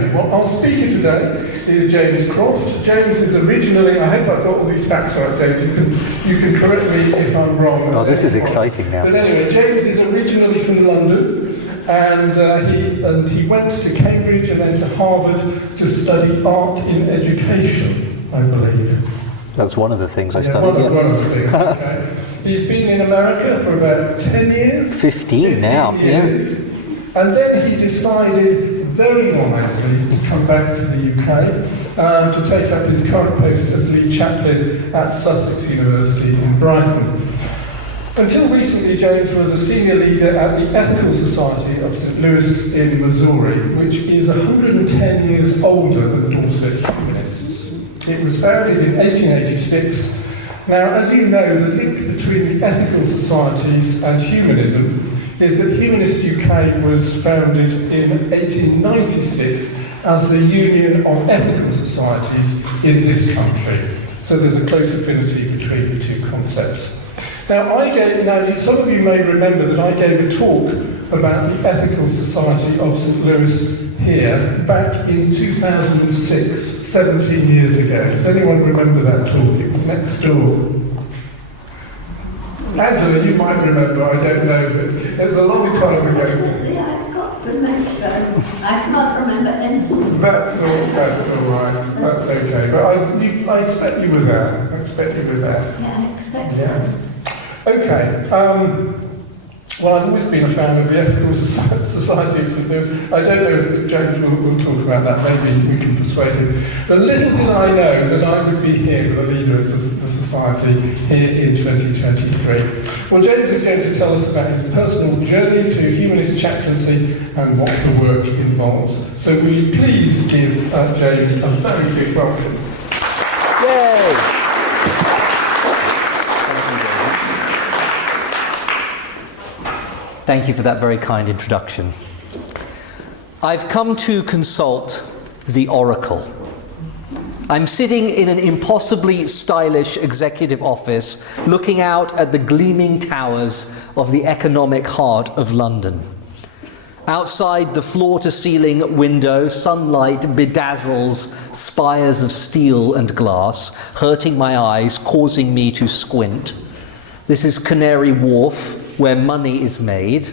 Well, our speaker today is James Croft. James is originally, I hope I've got all these facts right, James, you can correct me if I'm wrong. Oh, this is exciting now. But anyway, James is originally from London, and he went to Cambridge and then to Harvard to study art in education, I believe. That's one of the things I studied, yes. One of the things, okay. He's been in America for about 10 years. 15 now, years. Yeah. And then he decided very wisely to come back to the UK to take up his current post as Lead Chaplain at Sussex University in Brighton. Until recently, James was a senior leader at the Ethical Society of St Louis in Missouri, which is 110 years older than Dorset Humanists. It was founded in 1886. Now, as you know, the link between the ethical societies and humanism is that Humanist UK was founded in 1896 as the Union of Ethical Societies in this country. So there's a close affinity between the two concepts. Now, some of you may remember that I gave a talk about the Ethical Society of St Louis here back in 2006, 17 years ago. Does anyone remember that talk? It was next door. Angela, you might remember, I don't know, but it was a long time ago. I've got dementia. I can't remember anything. That's all right. That's okay. But I expect you were there. Yeah, I expect so. Okay. Well, I've always been a fan of the Ethical Society of St Louis. I don't know if James will talk about that. Maybe we can persuade him. But little did I know that I would be here with a leader of the society here in 2023. Well, James is going to tell us about his personal journey to humanist chaplaincy and what the work involves. So will you please give James a very big welcome. Yay! Thank you for that very kind introduction. I've come to consult the Oracle. I'm sitting in an impossibly stylish executive office looking out at the gleaming towers of the economic heart of London. Outside the floor-to-ceiling window, sunlight bedazzles spires of steel and glass, hurting my eyes, causing me to squint. This is Canary Wharf, where money is made,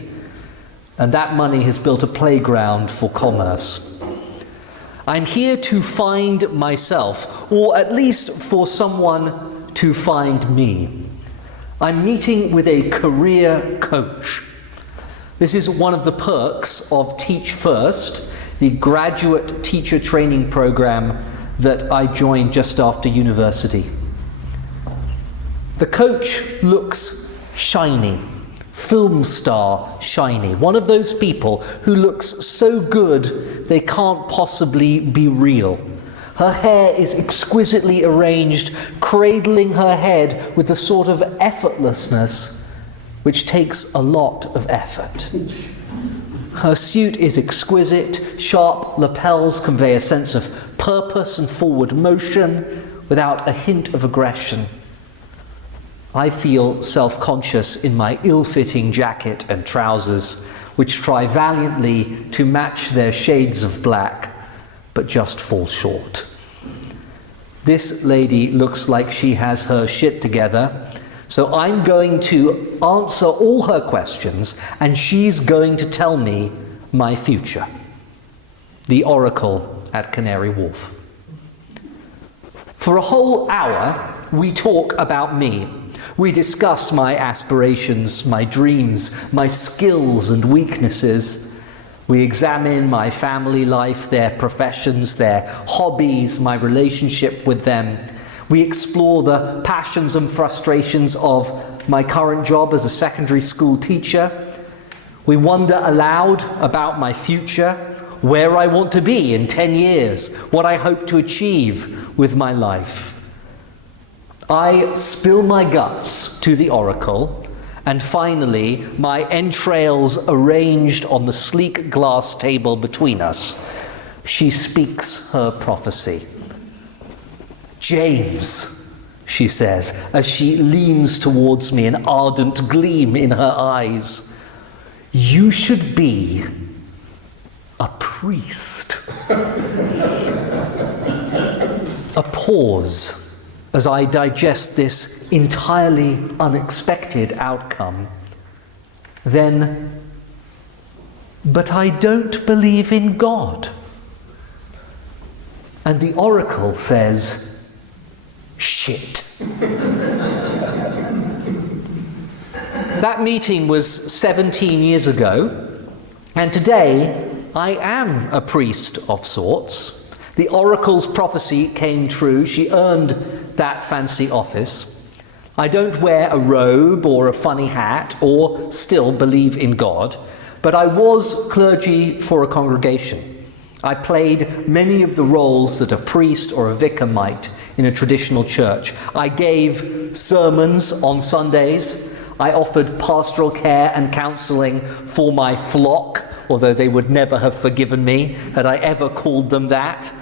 and that money has built a playground for commerce. I'm here to find myself, or at least for someone to find me. I'm meeting with a career coach. This is one of the perks of Teach First, the graduate teacher training program that I joined just after university. The coach looks shiny. Film star shiny, one of those people who looks so good they can't possibly be real. Her hair is exquisitely arranged, cradling her head with the sort of effortlessness which takes a lot of effort. Her suit is exquisite, sharp lapels convey a sense of purpose and forward motion without a hint of aggression. I feel self-conscious in my ill-fitting jacket and trousers, which try valiantly to match their shades of black, but just fall short. This lady looks like she has her shit together, so I'm going to answer all her questions, and she's going to tell me my future. The Oracle at Canary Wharf. For a whole hour, we talk about me. We discuss my aspirations, my dreams, my skills and weaknesses. We examine my family life, their professions, their hobbies, my relationship with them. We explore the passions and frustrations of my current job as a secondary school teacher. We wonder aloud about my future, where I want to be in 10 years, what I hope to achieve with my life. I spill my guts to the Oracle, and finally, my entrails arranged on the sleek glass table between us, she speaks her prophecy. James, she says, as she leans towards me, an ardent gleam in her eyes, you should be a priest. A pause as I digest this entirely unexpected outcome. Then, but I don't believe in God. And the oracle says, shit. That meeting was 17 years ago, and today I am a priest of sorts. The oracle's prophecy came true. She earned that fancy office. I don't wear a robe or a funny hat or still believe in God, but I was clergy for a congregation. I played many of the roles that a priest or a vicar might in a traditional church. I gave sermons on Sundays. I offered pastoral care and counselling for my flock, although they would never have forgiven me had I ever called them that.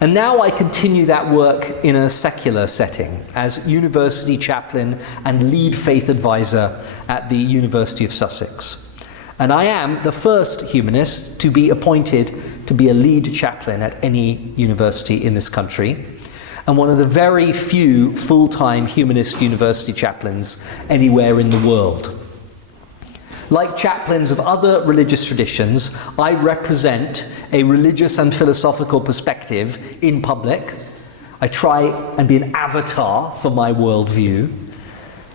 And now I continue that work in a secular setting as university chaplain and lead faith advisor at the University of Sussex. And I am the first humanist to be appointed to be a lead chaplain at any university in this country, and one of the very few full-time humanist university chaplains anywhere in the world. Like chaplains of other religious traditions, I represent a religious and philosophical perspective in public. I try and be an avatar for my worldview.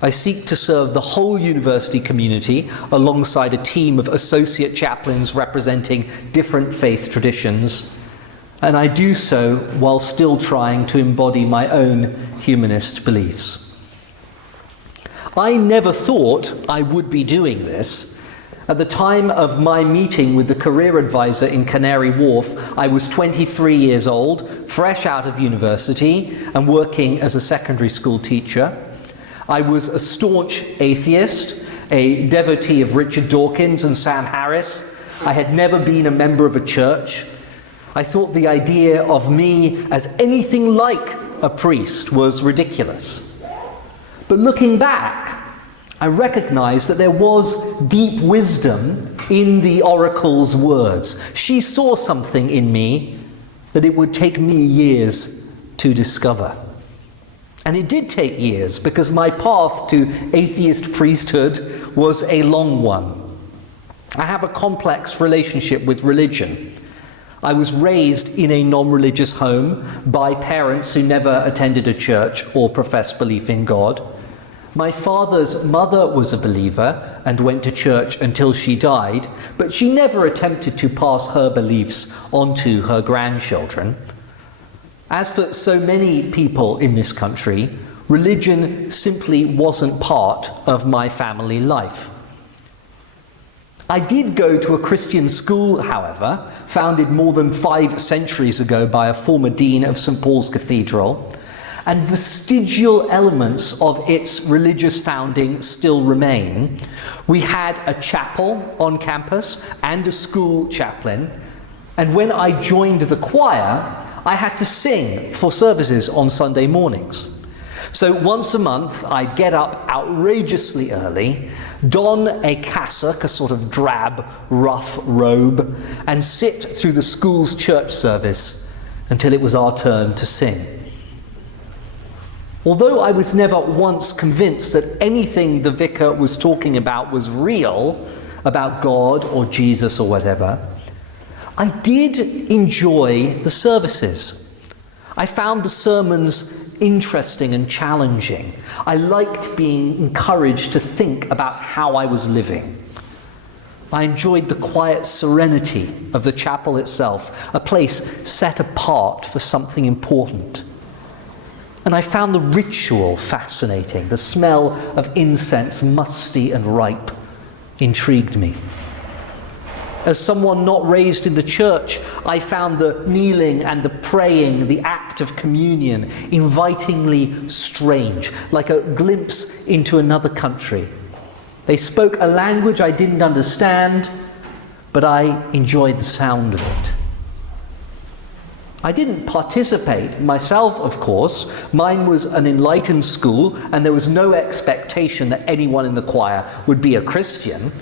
I seek to serve the whole university community alongside a team of associate chaplains representing different faith traditions. And I do so while still trying to embody my own humanist beliefs. I never thought I would be doing this. At the time of my meeting with the career advisor in Canary Wharf, I was 23 years old, fresh out of university and working as a secondary school teacher. I was a staunch atheist, a devotee of Richard Dawkins and Sam Harris. I had never been a member of a church. I thought the idea of me as anything like a priest was ridiculous. But looking back, I recognized that there was deep wisdom in the oracle's words. She saw something in me that it would take me years to discover. And it did take years, because my path to atheist priesthood was a long one. I have a complex relationship with religion. I was raised in a non-religious home by parents who never attended a church or professed belief in God. My father's mother was a believer and went to church until she died, but she never attempted to pass her beliefs on to her grandchildren. As for so many people in this country, religion simply wasn't part of my family life. I did go to a Christian school, however, founded more than 5 centuries ago by a former dean of St. Paul's Cathedral, and vestigial elements of its religious founding still remain. We had a chapel on campus and a school chaplain, and when I joined the choir, I had to sing for services on Sunday mornings. So once a month, I'd get up outrageously early, don a cassock, a sort of drab, rough robe, and sit through the school's church service until it was our turn to sing. Although I was never once convinced that anything the vicar was talking about was real, about God or Jesus or whatever, I did enjoy the services. I found the sermons interesting and challenging. I liked being encouraged to think about how I was living. I enjoyed the quiet serenity of the chapel itself, a place set apart for something important. And I found the ritual fascinating. The smell of incense, musty and ripe, intrigued me. As someone not raised in the church, I found the kneeling and the praying, the act of communion, invitingly strange, like a glimpse into another country. They spoke a language I didn't understand, but I enjoyed the sound of it. I didn't participate myself, of course. Mine was an enlightened school, and there was no expectation that anyone in the choir would be a Christian.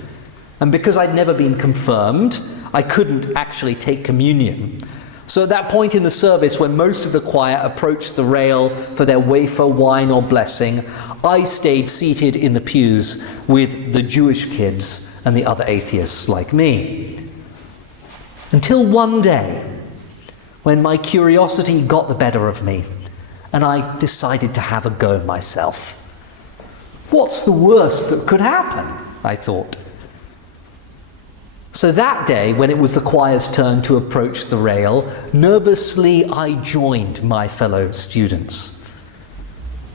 And because I'd never been confirmed, I couldn't actually take communion. So at that point in the service, when most of the choir approached the rail for their wafer, wine, or blessing, I stayed seated in the pews with the Jewish kids and the other atheists like me. Until one day, when my curiosity got the better of me, and I decided to have a go myself. What's the worst that could happen? I thought. So that day, when it was the choir's turn to approach the rail, nervously I joined my fellow students.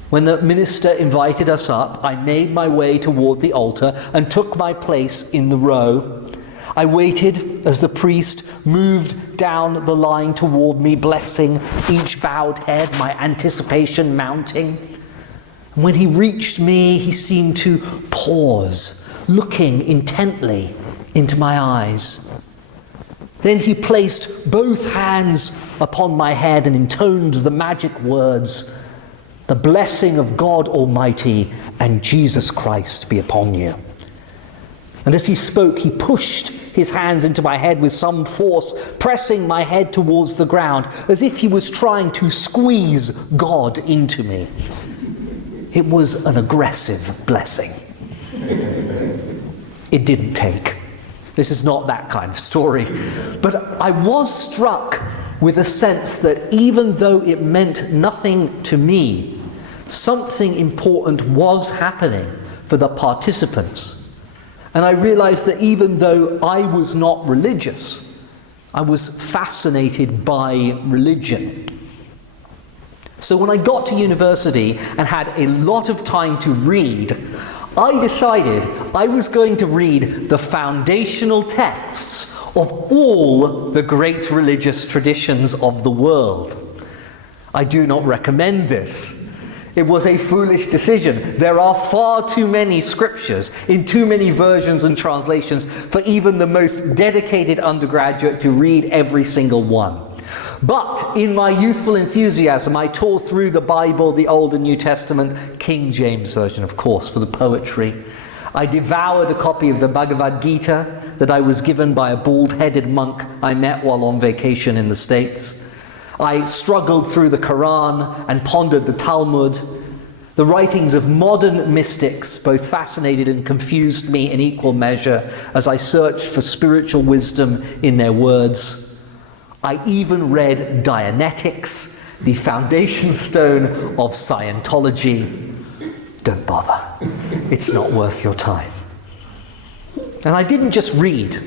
When the minister invited us up, I made my way toward the altar and took my place in the row. I waited as the priest moved down the line toward me, blessing each bowed head, my anticipation mounting. And when he reached me, he seemed to pause, looking intently into my eyes. Then he placed both hands upon my head and intoned the magic words, "The blessing of God Almighty and Jesus Christ be upon you." And as he spoke, he pushed his hands into my head with some force, pressing my head towards the ground, as if he was trying to squeeze God into me. It was an aggressive blessing. It didn't take. This is not that kind of story. But I was struck with a sense that even though it meant nothing to me, something important was happening for the participants. And I realized that even though I was not religious, I was fascinated by religion. So when I got to university and had a lot of time to read, I decided I was going to read the foundational texts of all the great religious traditions of the world. I do not recommend this. It was a foolish decision. There are far too many scriptures in too many versions and translations for even the most dedicated undergraduate to read every single one. But in my youthful enthusiasm, I tore through the Bible, the Old and New Testament, King James Version, of course, for the poetry. I devoured a copy of the Bhagavad Gita that I was given by a bald-headed monk I met while on vacation in the States. I struggled through the Quran and pondered the Talmud. The writings of modern mystics both fascinated and confused me in equal measure as I searched for spiritual wisdom in their words. I even read Dianetics, the foundation stone of Scientology. Don't bother. It's not worth your time. And I didn't just read.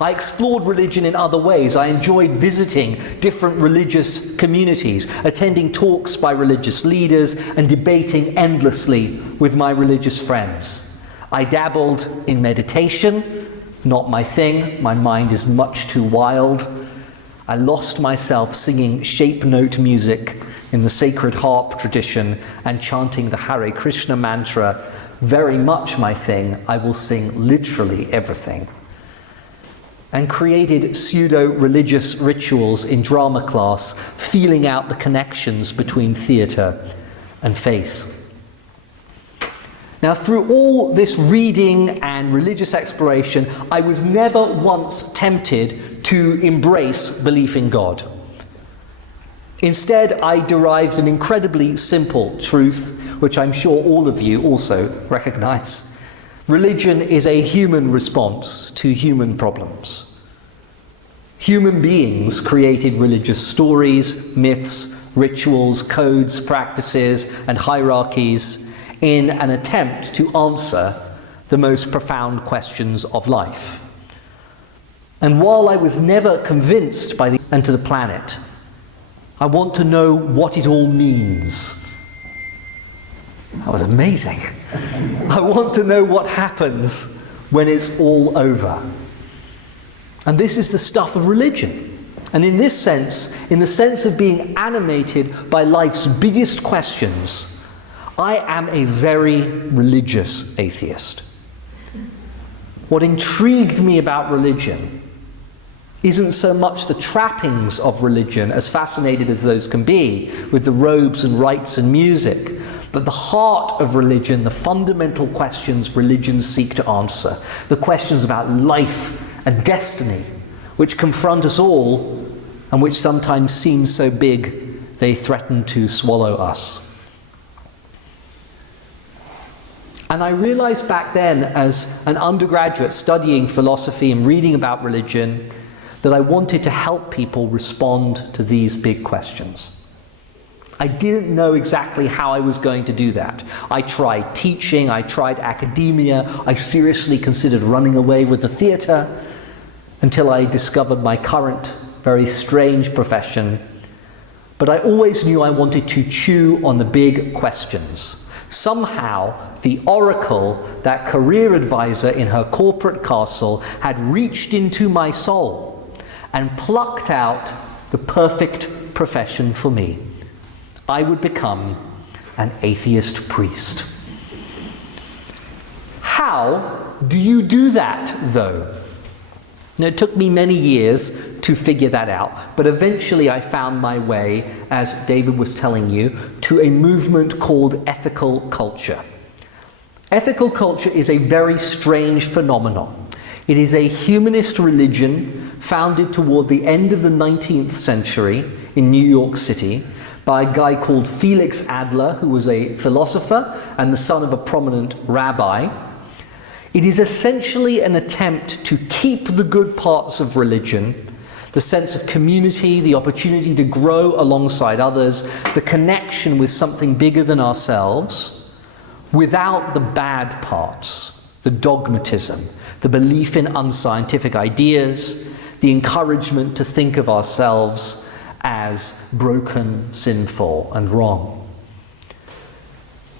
I explored religion in other ways. I enjoyed visiting different religious communities, attending talks by religious leaders, and debating endlessly with my religious friends. I dabbled in meditation, not my thing. My mind is much too wild. I lost myself singing shape note music in the sacred harp tradition and chanting the Hare Krishna mantra. Very much my thing. I will sing literally everything. And created pseudo-religious rituals in drama class, feeling out the connections between theatre and faith. Now, through all this reading and religious exploration, I was never once tempted to embrace belief in God. Instead, I derived an incredibly simple truth, which I'm sure all of you also recognize. Religion is a human response to human problems. Human beings created religious stories, myths, rituals, codes, practices, and hierarchies in an attempt to answer the most profound questions of life. And while I was never convinced by the end to the planet, I want to know what it all means. That was amazing. I want to know what happens when it's all over. And this is the stuff of religion. And in this sense, in the sense of being animated by life's biggest questions, I am a very religious atheist. What intrigued me about religion isn't so much the trappings of religion, as fascinated as those can be, with the robes and rites and music, but the heart of religion, the fundamental questions religions seek to answer, the questions about life and destiny. which confront us all and which sometimes seem so big they threaten to swallow us. And I realized back then, as an undergraduate studying philosophy and reading about religion, that I wanted to help people respond to these big questions. I didn't know exactly how I was going to do that. I tried teaching, I tried academia, I seriously considered running away with the theatre, until I discovered my current, very strange profession. But I always knew I wanted to chew on the big questions. Somehow, the oracle, that career advisor in her corporate castle, had reached into my soul and plucked out the perfect profession for me. I would become an atheist priest. How do you do that, though? Now, it took me many years to figure that out, but eventually I found my way, as David was telling you, to a movement called ethical culture. Ethical culture is a very strange phenomenon. It is a humanist religion founded toward the end of the 19th century in New York City by a guy called Felix Adler, who was a philosopher and the son of a prominent rabbi. It is essentially an attempt to keep the good parts of religion, the sense of community, the opportunity to grow alongside others, the connection with something bigger than ourselves, without the bad parts, the dogmatism, the belief in unscientific ideas, the encouragement to think of ourselves as broken, sinful, and wrong.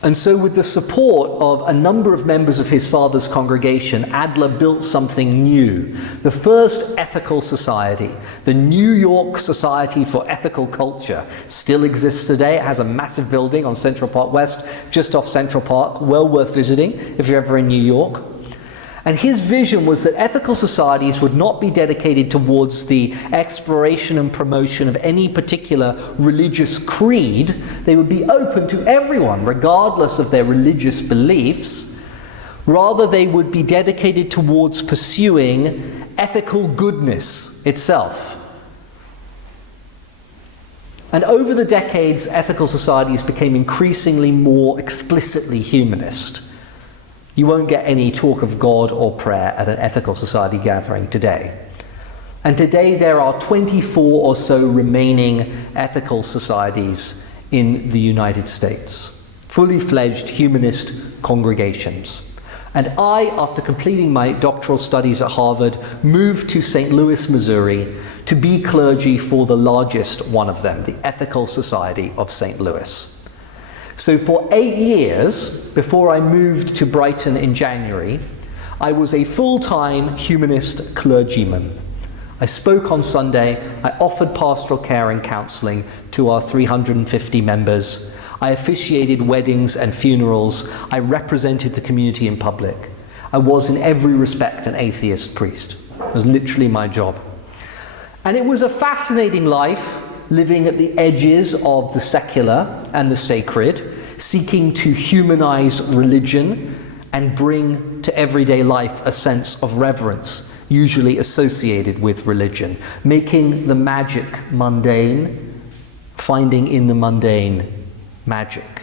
And so with the support of a number of members of his father's congregation, Adler built something new. The first ethical society, the New York Society for Ethical Culture, still exists today. It has a massive building on Central Park West, just off Central Park, well worth visiting if you're ever in New York. And his vision was that ethical societies would not be dedicated towards the exploration and promotion of any particular religious creed. They would be open to everyone, regardless of their religious beliefs. Rather, they would be dedicated towards pursuing ethical goodness itself. And over the decades, ethical societies became increasingly more explicitly humanist. You won't get any talk of God or prayer at an ethical society gathering today. And today there are 24 or so remaining ethical societies in the United States, fully fledged humanist congregations. And I, after completing my doctoral studies at Harvard, moved to St. Louis, Missouri, to be clergy for the largest one of them, the Ethical Society of St. Louis. So for 8 years, before I moved to Brighton in January, I was a full-time humanist clergyman. I spoke on Sunday, I offered pastoral care and counselling to our 350 members. I officiated weddings and funerals. I represented the community in public. I was in every respect an atheist priest. It was literally my job. And it was a fascinating life, living at the edges of the secular and the sacred, seeking to humanize religion and bring to everyday life a sense of reverence, usually associated with religion, making the magic mundane, finding in the mundane magic.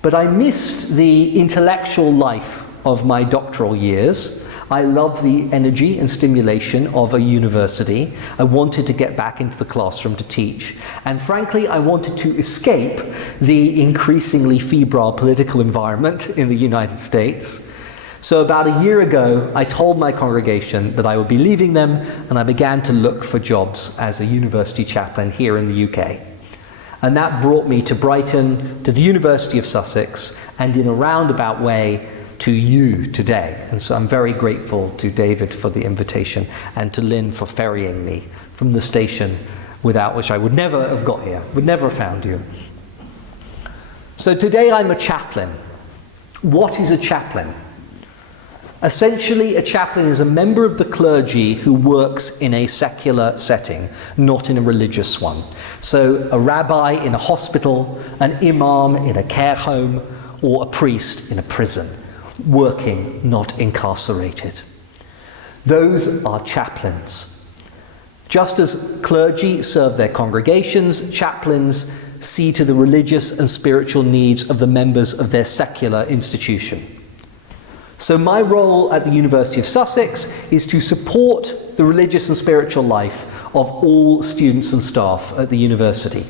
But I missed the intellectual life of my doctoral years. I love the energy and stimulation of a university. I wanted to get back into the classroom to teach. And frankly, I wanted to escape the increasingly febrile political environment in the United States. So about a year ago, I told my congregation that I would be leaving them, and I began to look for jobs as a university chaplain here in the UK. And that brought me to Brighton, to the University of Sussex, and in a roundabout way, to you today. And so I'm very grateful to David for the invitation and to Lynn for ferrying me from the station, without which I would never have got here, would never have found you. So today I'm a chaplain. What is a chaplain? Essentially, a chaplain is a member of the clergy who works in a secular setting, not in a religious one. So a rabbi in a hospital, an imam in a care home, or a priest in a prison. Working, not incarcerated. Those are chaplains. Just as clergy serve their congregations, chaplains see to the religious and spiritual needs of the members of their secular institution. So my role at the University of Sussex is to support the religious and spiritual life of all students and staff at the university.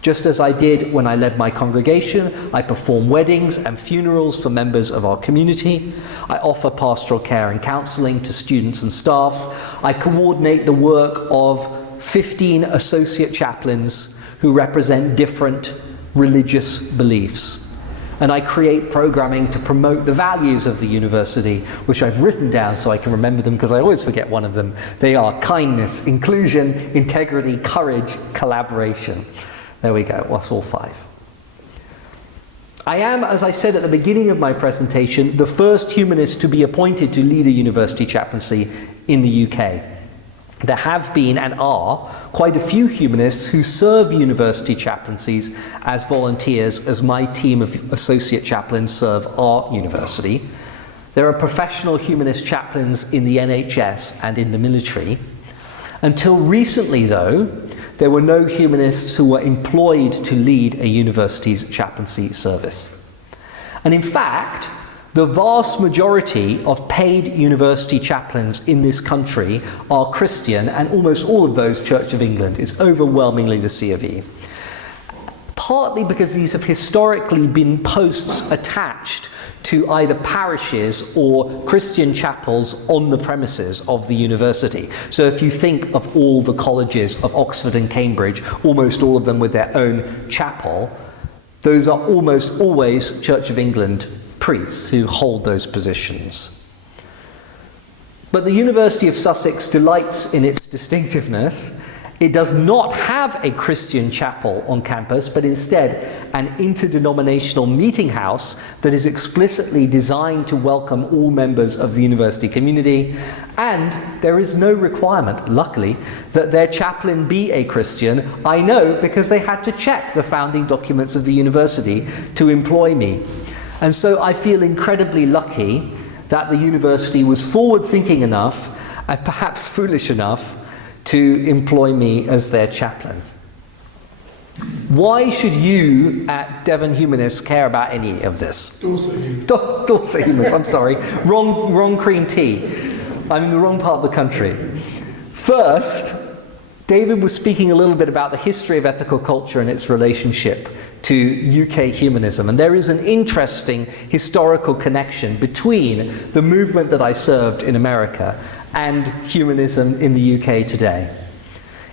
Just as I did when I led my congregation, I perform weddings and funerals for members of our community. I offer pastoral care and counselling to students and staff. I coordinate the work of 15 associate chaplains who represent different religious beliefs. And I create programming to promote the values of the university, which I've written down so I can remember them because I always forget one of them. They are kindness, inclusion, integrity, courage, collaboration. There we go, that's all 5. I am, as I said at the beginning of my presentation, the first humanist to be appointed to lead a university chaplaincy in the UK. There have been and are quite a few humanists who serve university chaplaincies as volunteers, as my team of associate chaplains serve our university. There are professional humanist chaplains in the NHS and in the military. Until recently, though, there were no humanists who were employed to lead a university's chaplaincy service. And in fact, the vast majority of paid university chaplains in this country are Christian, and almost all of those Church of England. It's overwhelmingly the C of E. Partly because these have historically been posts attached to either parishes or Christian chapels on the premises of the university. So if you think of all the colleges of Oxford and Cambridge, almost all of them with their own chapel, those are almost always Church of England priests who hold those positions. But the University of Sussex delights in its distinctiveness. It does not have a Christian chapel on campus, but instead an interdenominational meeting house that is explicitly designed to welcome all members of the university community. And there is no requirement, luckily, that their chaplain be a Christian. I know because they had to check the founding documents of the university to employ me. And so I feel incredibly lucky that the university was forward-thinking enough, and perhaps foolish enough, to employ me as their chaplain. Why should you at Devon Humanists care about any of this? Dorset Humanists. Dorset Humanists, I'm sorry. Wrong cream tea. I'm in the wrong part of the country. First, David was speaking a little bit about the history of ethical culture and its relationship to UK humanism. And there is an interesting historical connection between the movement that I served in America and humanism in the UK today.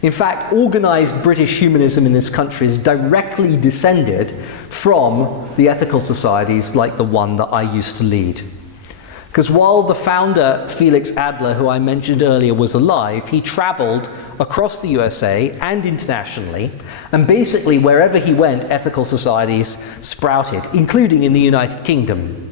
In fact, organised British humanism in this country is directly descended from the ethical societies like the one that I used to lead. Because while the founder, Felix Adler, who I mentioned earlier, was alive, he travelled across the USA and internationally, and basically wherever he went, ethical societies sprouted, including in the United Kingdom.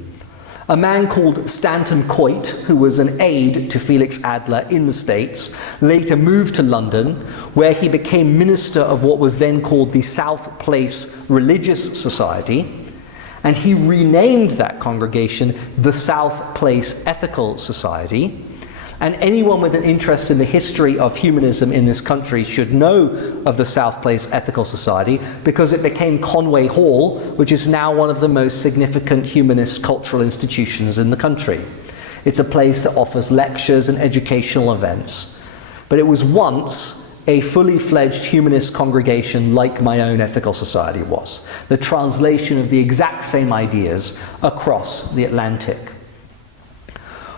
A man called Stanton Coit, who was an aide to Felix Adler in the States, later moved to London, where he became minister of what was then called the South Place Religious Society, and he renamed that congregation the South Place Ethical Society. And anyone with an interest in the history of humanism in this country should know of the South Place Ethical Society because it became Conway Hall, which is now one of the most significant humanist cultural institutions in the country. It's a place that offers lectures and educational events. But it was once a fully fledged humanist congregation like my own ethical society was. The translation of the exact same ideas across the Atlantic.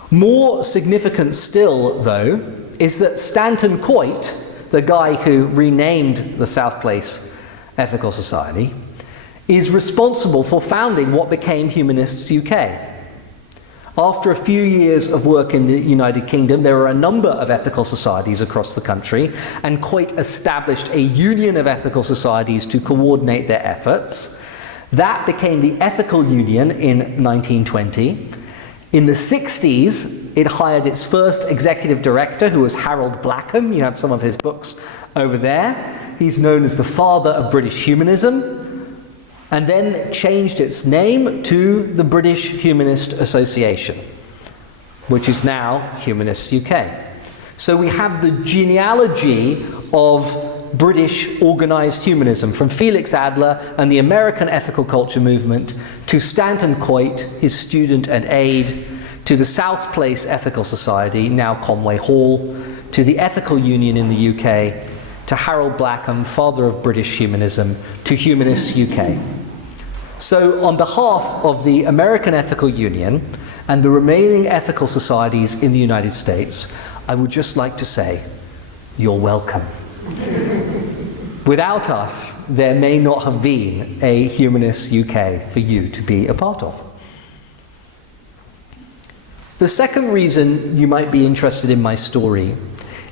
More significant still, though, is that Stanton Coit, the guy who renamed the South Place Ethical Society, is responsible for founding what became Humanists UK. After a few years of work in the United Kingdom, there were a number of ethical societies across the country, and Coit established a union of ethical societies to coordinate their efforts. That became the Ethical Union in 1920. In the 60s, it hired its first executive director, who was Harold Blackham. You have some of his books over there. He's known as the father of British humanism, and then changed its name to the British Humanist Association. which is now Humanists UK. So we have the genealogy of British organised humanism, from Felix Adler and the American ethical culture movement to Stanton Coit, his student and aide, to the South Place Ethical Society, now Conway Hall, to the Ethical Union in the UK, to Harold Blackham, father of British humanism, to Humanists UK. So on behalf of the American Ethical Union and the remaining ethical societies in the United States, I would just like to say, you're welcome. Without us, there may not have been a Humanists UK for you to be a part of. The second reason you might be interested in my story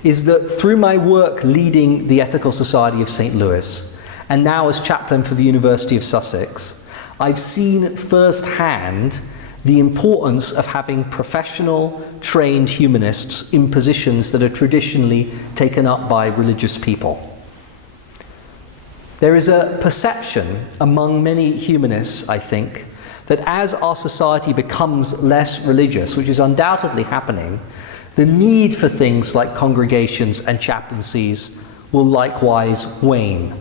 is that through my work leading the Ethical Society of St. Louis, and now as chaplain for the University of Sussex, I've seen firsthand the importance of having professional, trained humanists in positions that are traditionally taken up by religious people. There is a perception among many humanists, I think, that as our society becomes less religious, which is undoubtedly happening, the need for things like congregations and chaplaincies will likewise wane.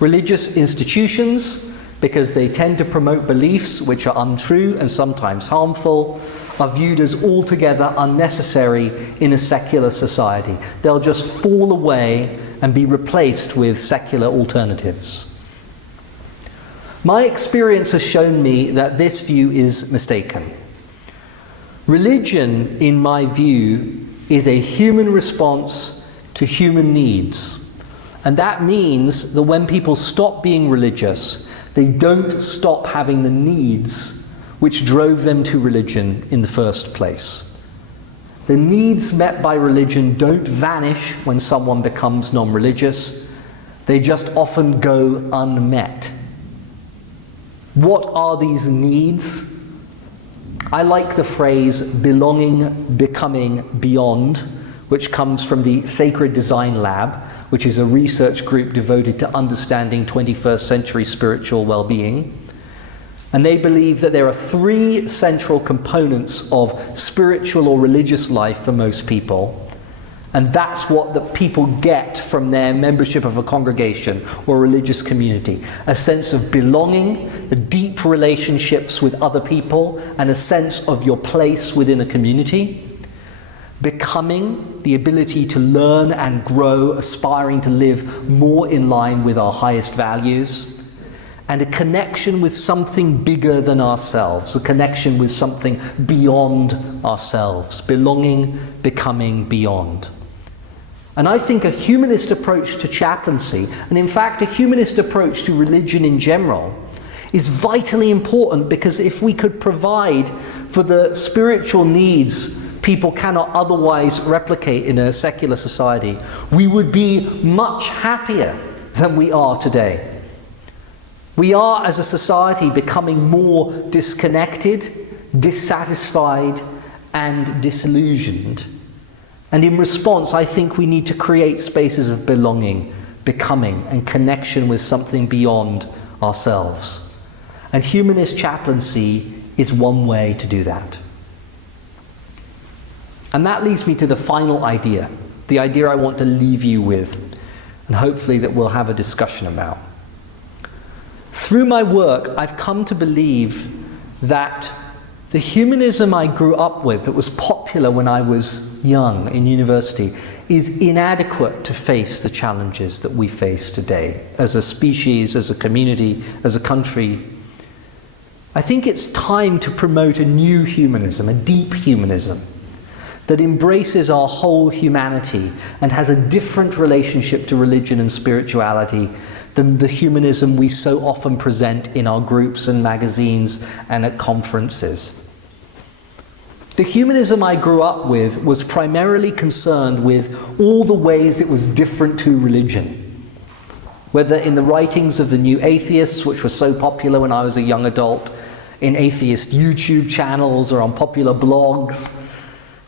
Religious institutions, because they tend to promote beliefs which are untrue and sometimes harmful, are viewed as altogether unnecessary in a secular society. They'll just fall away and be replaced with secular alternatives. My experience has shown me that this view is mistaken. Religion, in my view, is a human response to human needs. And that means that when people stop being religious, they don't stop having the needs which drove them to religion in the first place. The needs met by religion don't vanish when someone becomes non-religious. They just often go unmet. What are these needs? I like the phrase belonging, becoming, beyond, which comes from the Sacred Design Lab, which is a research group devoted to understanding 21st century spiritual well-being. And they believe that there are three central components of spiritual or religious life for most people. And that's what the people get from their membership of a congregation or religious community. A sense of belonging, the deep relationships with other people, and a sense of your place within a community. Becoming, the ability to learn and grow, aspiring to live more in line with our highest values. And a connection with something bigger than ourselves, a connection with something beyond ourselves. Belonging, becoming, beyond. And I think a humanist approach to chaplaincy, and in fact a humanist approach to religion in general, is vitally important, because if we could provide for the spiritual needs people cannot otherwise replicate in a secular society, we would be much happier than we are today. We are, as a society, becoming more disconnected, dissatisfied, and disillusioned. And in response, I think we need to create spaces of belonging, becoming, and connection with something beyond ourselves. And humanist chaplaincy is one way to do that. And that leads me to the final idea, the idea I want to leave you with, and hopefully that we'll have a discussion about. Through my work, I've come to believe that the humanism I grew up with, that was popular when I was young in university, is inadequate to face the challenges that we face today as a species, as a community, as a country. I think it's time to promote a new humanism, a deep humanism, that embraces our whole humanity and has a different relationship to religion and spirituality than the humanism we so often present in our groups and magazines and at conferences. The humanism I grew up with was primarily concerned with all the ways it was different to religion, whether in the writings of the New Atheists, which were so popular when I was a young adult, in atheist YouTube channels or on popular blogs.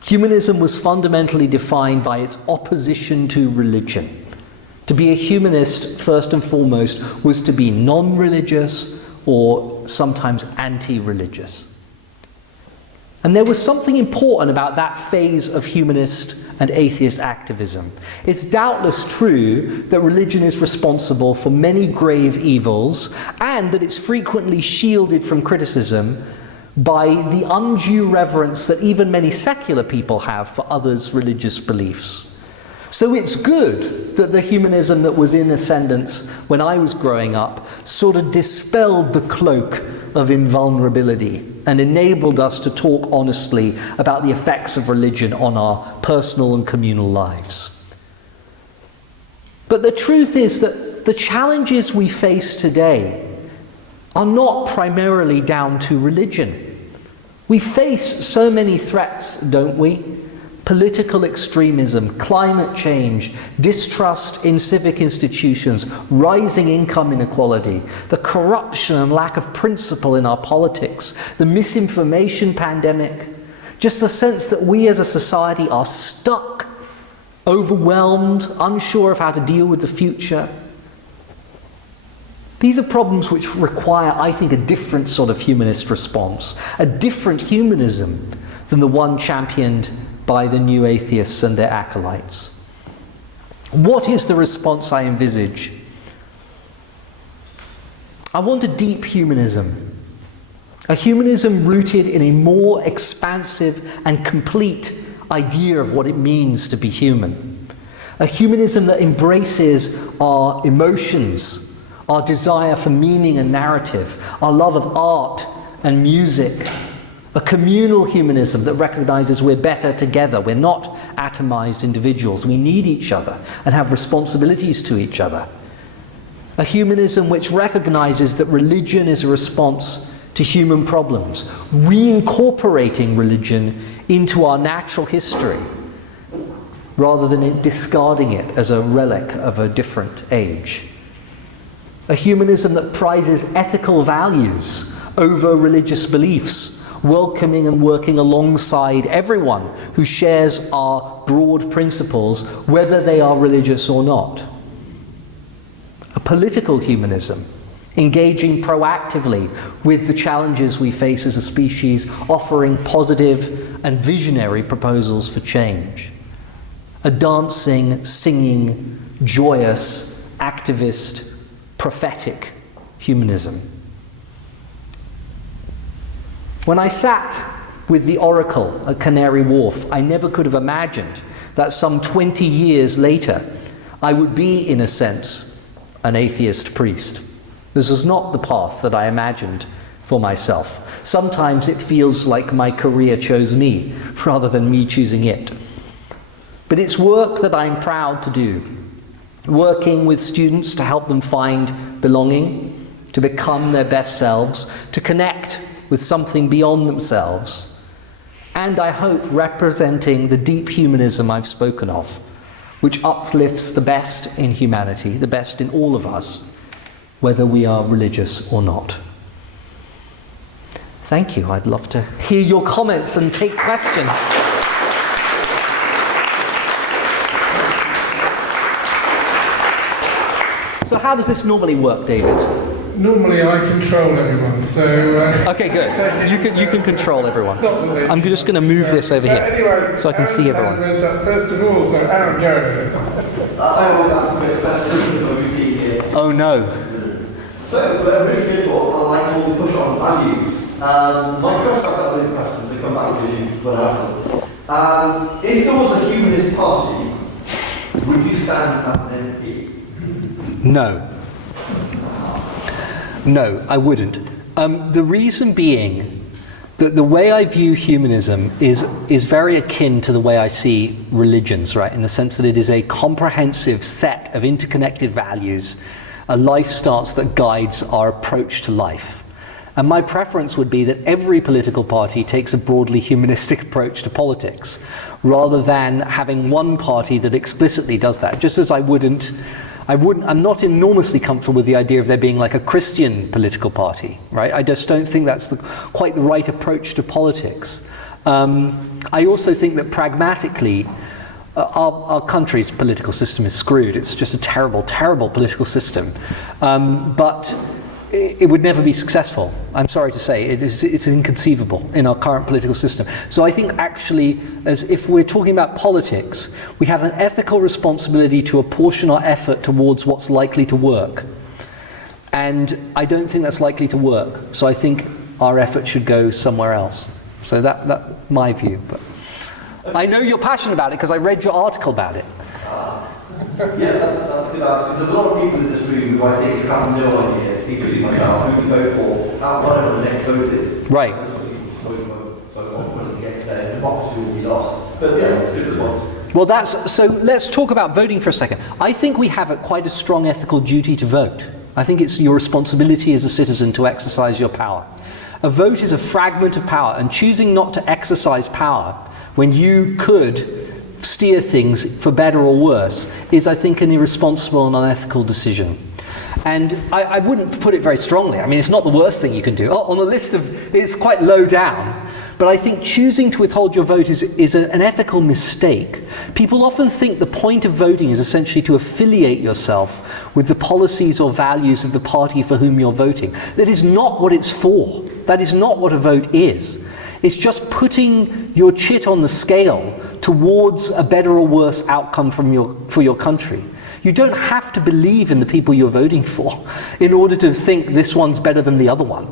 Humanism was fundamentally defined by its opposition to religion. To be a humanist, first and foremost, was to be non-religious or sometimes anti-religious. And there was something important about that phase of humanist and atheist activism. It's doubtless true that religion is responsible for many grave evils, and that it's frequently shielded from criticism by the undue reverence that even many secular people have for others' religious beliefs. So it's good that the humanism that was in ascendance when I was growing up sort of dispelled the cloak of invulnerability and enabled us to talk honestly about the effects of religion on our personal and communal lives. But the truth is that the challenges we face today are not primarily down to religion. We face so many threats, don't we? Political extremism, climate change, distrust in civic institutions, rising income inequality, the corruption and lack of principle in our politics, the misinformation pandemic, just the sense that we as a society are stuck, overwhelmed, unsure of how to deal with the future. These are problems which require, I think, a different sort of humanist response, a different humanism than the one championed by the new atheists and their acolytes. What is the response I envisage? I want a deep humanism, a humanism rooted in a more expansive and complete idea of what it means to be human, a humanism that embraces our emotions, our desire for meaning and narrative, our love of art and music, a communal humanism that recognizes we're better together, we're not atomized individuals, we need each other and have responsibilities to each other. A humanism which recognizes that religion is a response to human problems, reincorporating religion into our natural history, rather than discarding it as a relic of a different age. A humanism that prizes ethical values over religious beliefs, welcoming and working alongside everyone who shares our broad principles, whether they are religious or not. A political humanism, engaging proactively with the challenges we face as a species, offering positive and visionary proposals for change. A dancing, singing, joyous, activist, prophetic humanism. When I sat with the Oracle at Canary Wharf, I never could have imagined that some 20 years later I would be, in a sense, an atheist priest. This is not the path that I imagined for myself. Sometimes it feels like my career chose me rather than me choosing it. But it's work that I'm proud to do, working with students to help them find belonging, to become their best selves, to connect with something beyond themselves, and I hope representing the deep humanism I've spoken of, which uplifts the best in humanity, the best in all of us, whether we are religious or not. Thank you. I'd love to hear your comments and take questions. So how does this normally work, David? Normally I control everyone, so... okay, good. You can control everyone. I'm just going to move this over here, anyway, so I can see everyone. Went up first of all, so Aaron, go. I always ask the first question for the here. Oh no. So, really good talk. I like all the push on values. My question, I've got a question to come back to what if there was a humanist party, would you stand as an MP? No. No, I wouldn't. The reason being that the way I view humanism is very akin to the way I see religions, right? In the sense that it is a comprehensive set of interconnected values, a life stance that guides our approach to life. And my preference would be that every political party takes a broadly humanistic approach to politics, rather than having one party that explicitly does that. Just as I'm not enormously comfortable with the idea of there being like a Christian political party, right? I just don't think that's quite the right approach to politics. I also think that pragmatically, our country's political system is screwed. It's just a terrible, terrible political system. But it would never be successful. I'm sorry to say, it's inconceivable in our current political system. So I think actually, as if we're talking about politics, we have an ethical responsibility to apportion our effort towards what's likely to work. And I don't think that's likely to work. So I think our effort should go somewhere else. So that's my view. But I know you're passionate about it because I read your article about it. Yeah, that's a good answer. Because there's a lot of people in this room who I think have no idea, including myself, who to vote for, whatever the next vote is. Right. So when it gets there, democracy will be lost. But yeah, good response. Well, so let's talk about voting for a second. I think we have quite a strong ethical duty to vote. I think it's your responsibility as a citizen to exercise your power. A vote is a fragment of power, and choosing not to exercise power when you could steer things for better or worse is, I think, an irresponsible and unethical decision. And I wouldn't put it very strongly. I mean, it's not the worst thing you can do. On the list of, it's quite low down. But I think choosing to withhold your vote is an ethical mistake. People often think the point of voting is essentially to affiliate yourself with the policies or values of the party for whom you're voting. That is not what it's for. That is not what a vote is. It's just putting your chit on the scale towards a better or worse outcome for your country. You don't have to believe in the people you're voting for in order to think this one's better than the other one.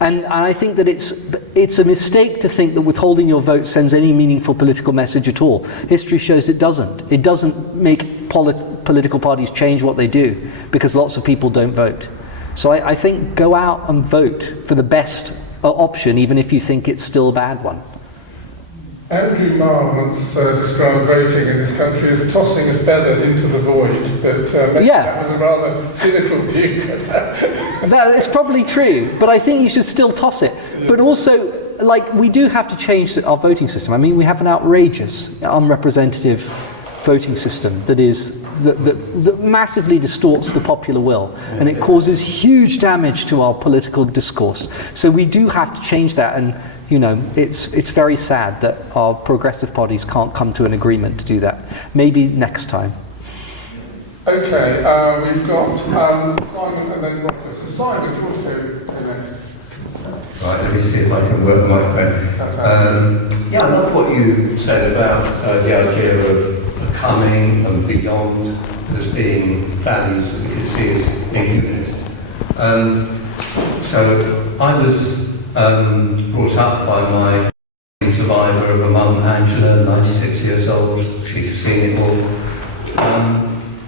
And I think that it's a mistake to think that withholding your vote sends any meaningful political message at all. History shows it doesn't. It doesn't make political parties change what they do because lots of people don't vote. So I think go out and vote for the best option, even if you think it's still a bad one. Andrew Marr once described voting in this country as tossing a feather into the void, but maybe that was a rather cynical view. That is probably true, but I think you should still toss it. Yeah. But also, we do have to change our voting system. I mean, we have an outrageous, unrepresentative voting system that massively distorts the popular will, and it causes huge damage to our political discourse. So we do have to change that, and it's very sad that our progressive parties can't come to an agreement to do that. Maybe next time. Okay, we've got Simon and then Roger. So Simon, do you want to go next? Right, let me see if I can work my phone. Yeah, I love what you said about the idea of coming and beyond as being values that we could see as being humanist. So I was brought up by my survivor of a mum, Angela, 96 years old. She's seen it all.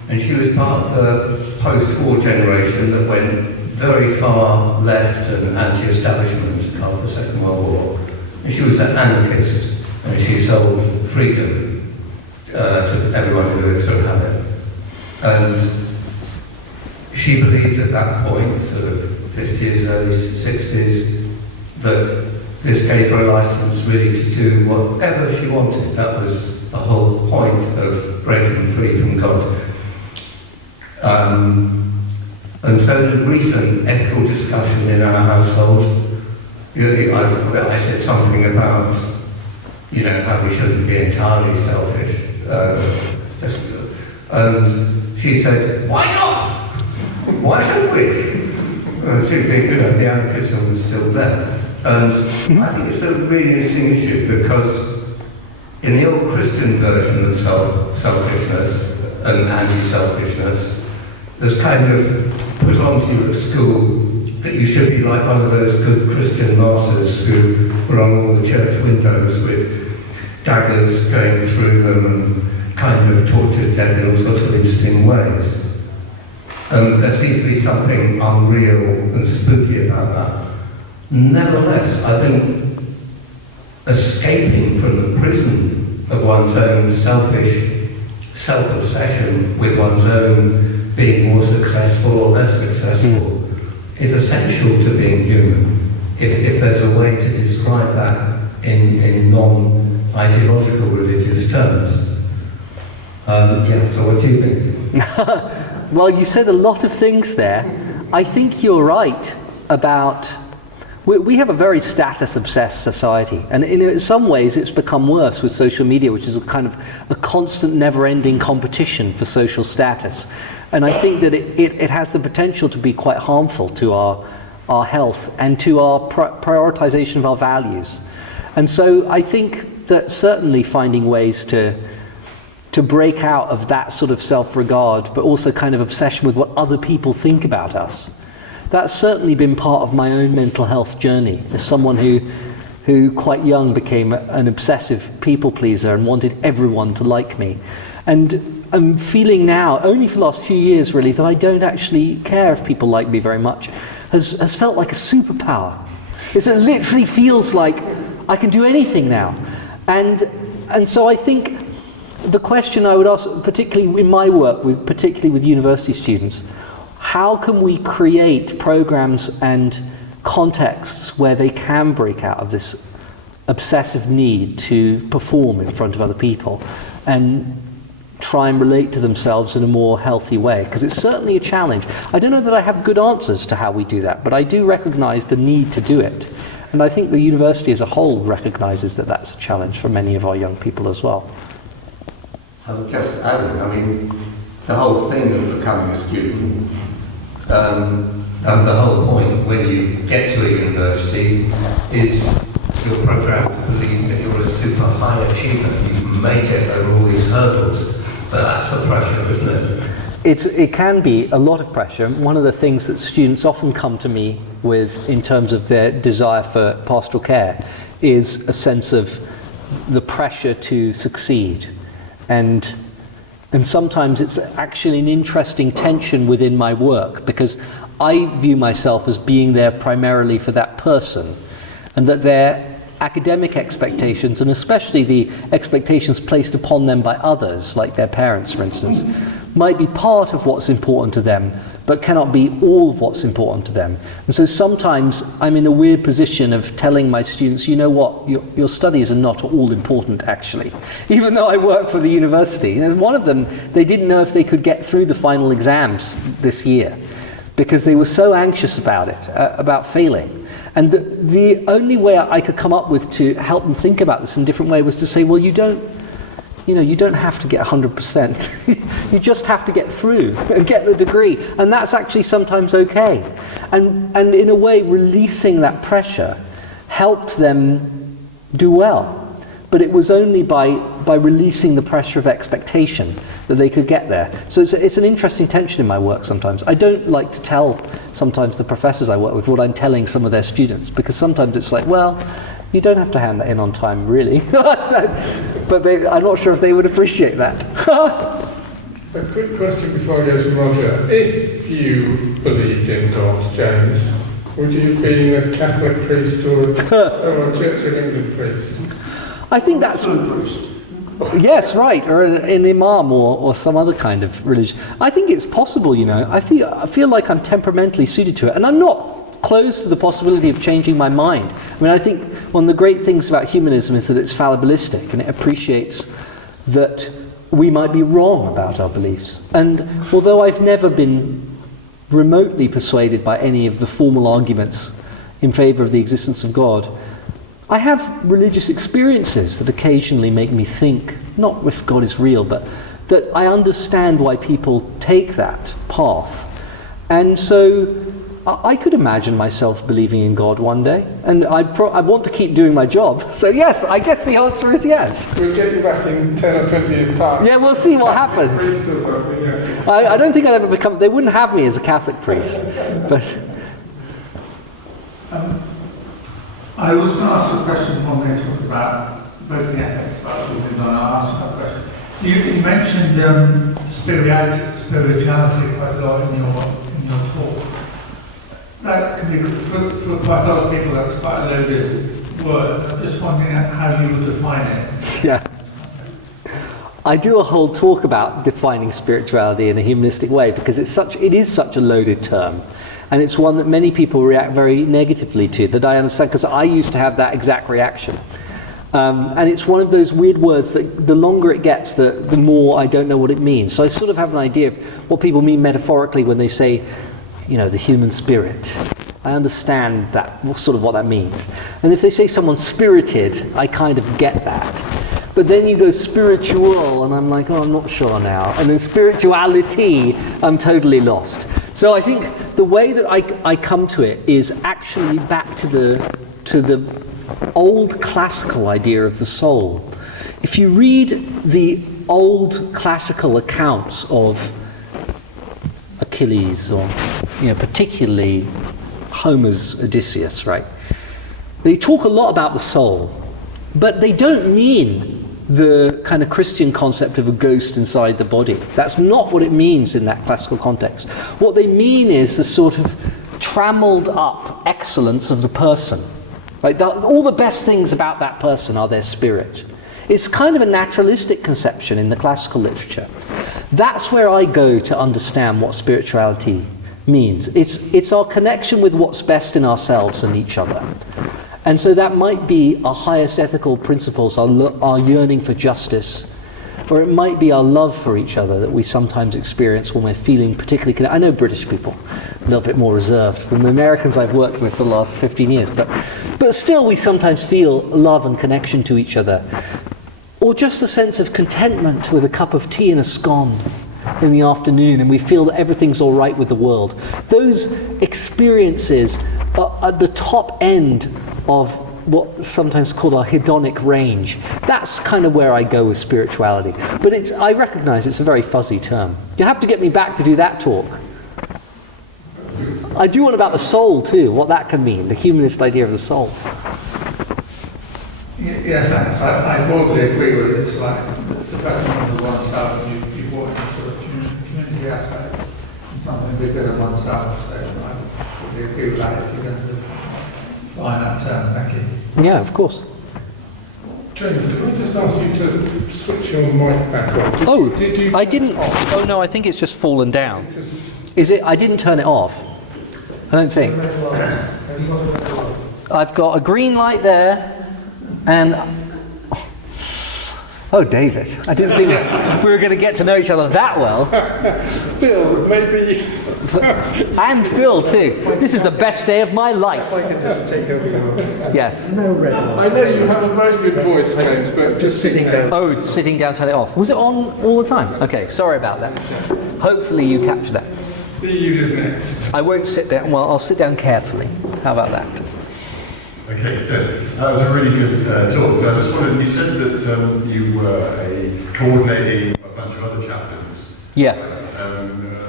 And she was part of the post-war generation that went very far left and anti-establishment after the Second World War. And she was an anarchist, and she sold freedom to everyone who would sort of have it. And she believed at that point, sort of 50s, early 60s, that this gave her a license really to do whatever she wanted. That was the whole point of breaking free from God. And so the recent ethical discussion in our household, I said something about, how we shouldn't be entirely selfish. And she said, why not? Why shouldn't we? And so the anarchism was still there. And I think it's a really interesting issue because in the old Christian version of selfishness and anti-selfishness, there's kind of put onto you at school that you should be like one of those good Christian martyrs who were on all the church windows with daggers going through them and kind of tortured death in all sorts of interesting ways. There seemed to be something unreal and spooky about that. Nevertheless, I think escaping from the prison of one's own selfish self-obsession with one's own being more successful or less successful is essential to being human, if there's a way to describe that in non-ideological religious terms. So what do you think? Well, you said a lot of things there. I think you're right about... We have a very status-obsessed society, and in some ways it's become worse with social media, which is a kind of a constant, never-ending competition for social status. And I think that it has the potential to be quite harmful to our health and to our prioritization of our values. And so I think that certainly finding ways to break out of that sort of self-regard, but also kind of obsession with what other people think about us, that's certainly been part of my own mental health journey as someone who quite young became an obsessive people pleaser and wanted everyone to like me. And I'm feeling now, only for the last few years really, that I don't actually care if people like me very much, has felt like a superpower. It literally feels like I can do anything now. And so I think the question I would ask, particularly in my work, particularly with university students, how can we create programs and contexts where they can break out of this obsessive need to perform in front of other people and try and relate to themselves in a more healthy way? Because it's certainly a challenge. I don't know that I have good answers to how we do that, but I do recognize the need to do it. And I think the university as a whole recognizes that that's a challenge for many of our young people as well. I'm just adding, I mean, the whole thing of becoming a student, and the whole point when you get to a university is you're programmed to believe that you're a super high achiever. You've made it over all these hurdles. But that's the pressure, isn't it? It can be a lot of pressure. One of the things that students often come to me with in terms of their desire for pastoral care is a sense of the pressure to succeed. And sometimes it's actually an interesting tension within my work, because I view myself as being there primarily for that person, and that their academic expectations, and especially the expectations placed upon them by others, like their parents, for instance, might be part of what's important to them, but cannot be all of what's important to them. And so sometimes I'm in a weird position of telling my students, you know what, your studies are not all important, actually, even though I work for the university. And one of them, they didn't know if they could get through the final exams this year, because they were so anxious about it, about failing. And the only way I could come up with to help them think about this in a different way was to say, well, you don't have to get 100%. You just have to get through and get the degree. And that's actually sometimes okay. And in a way, releasing that pressure helped them do well. But it was only by releasing the pressure of expectation that they could get there. So it's an interesting tension in my work sometimes. I don't like to tell sometimes the professors I work with what I'm telling some of their students, because sometimes it's like, well, you don't have to hand that in on time, really. But I'm not sure if they would appreciate that. A quick question before I go to Roger. If you believed in God, James, would you have been a Catholic priest or a Church of England priest? I think that's... Yes, right, or an imam or some other kind of religion. I think it's possible, you know. I feel like I'm temperamentally suited to it, and I'm not closed to the possibility of changing my mind. I mean, I think one of the great things about humanism is that it's fallibilistic, and it appreciates that we might be wrong about our beliefs. And although I've never been remotely persuaded by any of the formal arguments in favour of the existence of God, I have religious experiences that occasionally make me think, not if God is real, but that I understand why people take that path. And so I could imagine myself believing in God one day, and I want to keep doing my job. So yes, I guess the answer is yes. We'll get you back in 10 or 20 years' time. Yeah, we'll see what happens. Yeah. I don't think I'd ever become... They wouldn't have me as a Catholic priest. But I was going to ask a question when they talked about both the ethics, but I moved on. I'll ask that question. You mentioned spirituality quite a lot in your talk. That can be, for quite a lot of people, that's quite a loaded word. I'm just wondering how you would define it. yeah. I do a whole talk about defining spirituality in a humanistic way, because it is such a loaded term. And it's one that many people react very negatively to, that I understand, because I used to have that exact reaction. And it's one of those weird words that the longer it gets, the more I don't know what it means. So I sort of have an idea of what people mean metaphorically when they say, you know, the human spirit. I understand that, sort of what that means. And if they say someone's spirited, I kind of get that. But then you go spiritual, and I'm like, oh, I'm not sure now. And then spirituality, I'm totally lost. So I think the way that I come to it is actually back to the old classical idea of the soul. If you read the old classical accounts of Achilles, or particularly Homer's Odysseus, right? They talk a lot about the soul, but they don't mean the kind of Christian concept of a ghost inside the body. That's not what it means in that classical context. What they mean is the sort of trammeled up excellence of the person. Like all the best things about that person are their spirit. It's kind of a naturalistic conception in the classical literature. That's where I go to understand what spirituality means. It's our connection with what's best in ourselves and each other. And so that might be our highest ethical principles, our yearning for justice, or it might be our love for each other that we sometimes experience when we're feeling particularly connected. I know British people a little bit more reserved than the Americans I've worked with for the last 15 years, but still we sometimes feel love and connection to each other. Or just a sense of contentment with a cup of tea and a scone in the afternoon, and we feel that everything's all right with the world. Those experiences are at the top end of what's sometimes called our hedonic range. That's kind of where I go with spirituality. But I recognize it's a very fuzzy term. You have to get me back to do that talk. I do one about the soul too, what that can mean, the humanist idea of the soul. Yeah, thanks. I broadly agree with it. It's like the person on the one side, and you want to sort of community aspect and something bigger than oneself. So I probably agree with that if you're going to define that term. Thank you. Yeah, of course. James, could I just ask you to switch your mic back on? Did you I didn't. Oh no, I think it's just fallen down. Is it? I didn't turn it off. I don't think. I've got a green light there. And, oh, David, I didn't think we were going to get to know each other that well. Phil, maybe. And Phil, too. This is the best day of my life. If I could just take over your... Yes. No red light. I know you have a very good voice, James, but just sitting down. Oh, sitting down, turn it off. Was it on all the time? Okay, sorry about that. Hopefully you capture that. See you is next. I won't sit down. Well, I'll sit down carefully. How about that? Okay, that was a really good talk. I just wondered, you said that you were coordinating a bunch of other chaplains. Yeah.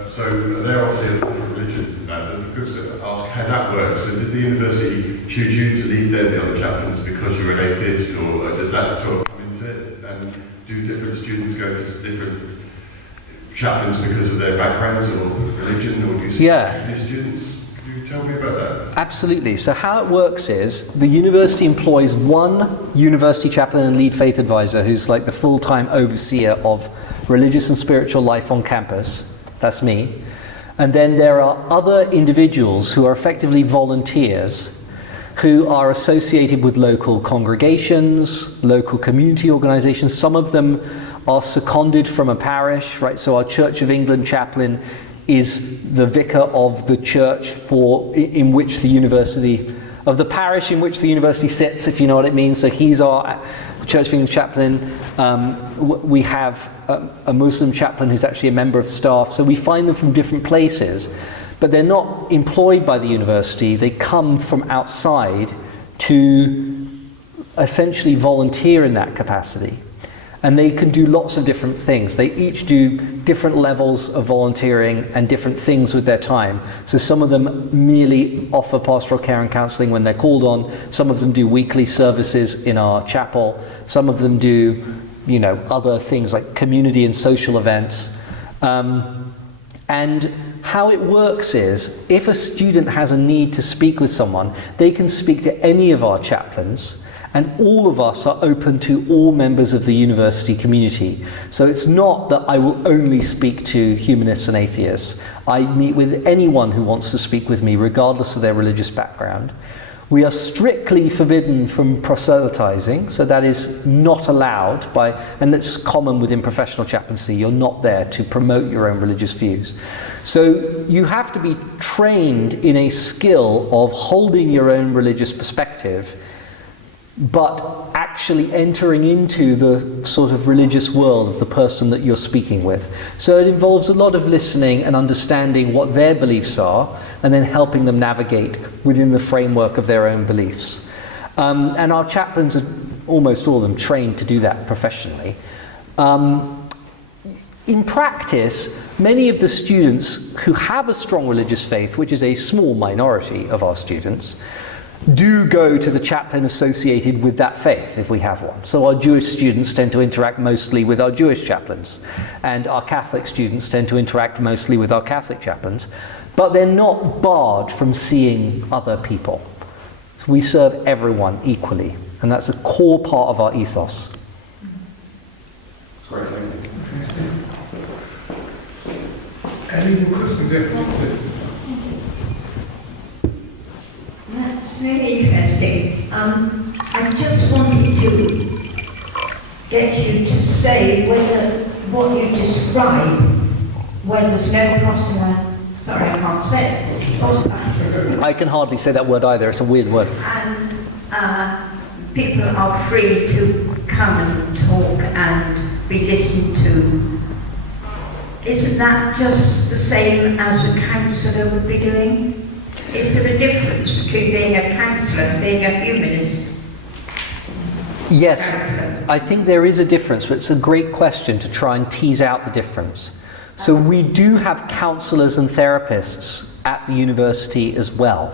So they're obviously of different religions and that. And because ask how that works. So did the university choose you to lead the other chaplains because you're an atheist, or does that sort of come into it? And do different students go to different chaplains because of their backgrounds or religion, or do you see atheist students? Tell me about that. Absolutely. So how it works is the university employs one university chaplain and lead faith advisor who's like the full-time overseer of religious and spiritual life on campus. That's me. And then there are other individuals who are effectively volunteers who are associated with local congregations, local community organizations. Some of them are seconded from a parish, right? So our Church of England chaplain is the vicar of the church in which the university, of the parish in which the university sits, if you know what it means. So he's our Church of England chaplain. We have a Muslim chaplain who's actually a member of staff. So we find them from different places, but they're not employed by the university. They come from outside to essentially volunteer in that capacity. And they can do lots of different things. They each do different levels of volunteering and different things with their time. So some of them merely offer pastoral care and counselling when they're called on. Some of them do weekly services in our chapel. Some of them do, other things like community and social events. And how it works is, if a student has a need to speak with someone, they can speak to any of our chaplains. And all of us are open to all members of the university community. So it's not that I will only speak to humanists and atheists. I meet with anyone who wants to speak with me, regardless of their religious background. We are strictly forbidden from proselytizing, so that is not allowed and that's common within professional chaplaincy. You're not there to promote your own religious views. So you have to be trained in a skill of holding your own religious perspective but actually entering into the sort of religious world of the person that you're speaking with. So it involves a lot of listening and understanding what their beliefs are, and then helping them navigate within the framework of their own beliefs. And our chaplains are, almost all of them, trained to do that professionally. In practice, many of the students who have a strong religious faith, which is a small minority of our students, do go to the chaplain associated with that faith, if we have one. So our Jewish students tend to interact mostly with our Jewish chaplains, and our Catholic students tend to interact mostly with our Catholic chaplains, but they're not barred from seeing other people. So we serve everyone equally, and that's a core part of our ethos. Sorry, thank you. Any more questions? Yes. That's really interesting. I just wanted to get you to say whether what you describe, where there's no crossing a, sorry, I can't say it. I can hardly say that word either, it's a weird word. And people are free to come and talk and be listened to. Isn't that just the same as a counsellor would be doing? Is there a difference between being a counsellor and being a humanist? Yes, I think there is a difference, but it's a great question to try and tease out the difference. So we do have counsellors and therapists at the university as well.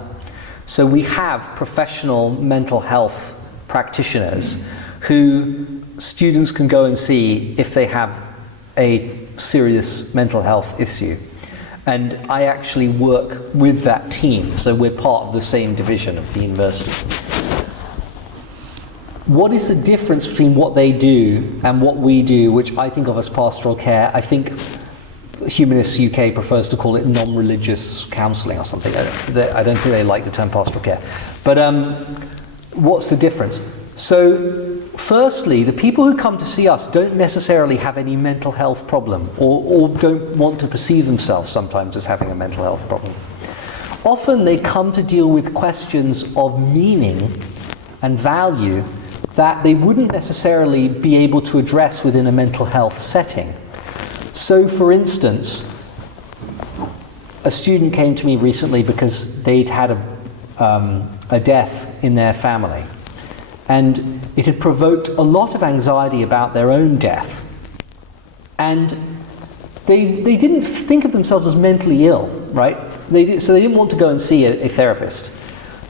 So we have professional mental health practitioners who students can go and see if they have a serious mental health issue. And I actually work with that team, so we're part of the same division of the university. What is the difference between what they do and what we do, which I think of as pastoral care? I think Humanists UK prefers to call it non-religious counselling or something. I don't think they like the term pastoral care. But what's the difference? So, firstly, the people who come to see us don't necessarily have any mental health problem, or don't want to perceive themselves sometimes as having a mental health problem. Often they come to deal with questions of meaning and value that they wouldn't necessarily be able to address within a mental health setting. So, for instance, a student came to me recently because they'd had a death in their family. And it had provoked a lot of anxiety about their own death. And they didn't think of themselves as mentally ill, right? So they didn't want to go and see a therapist.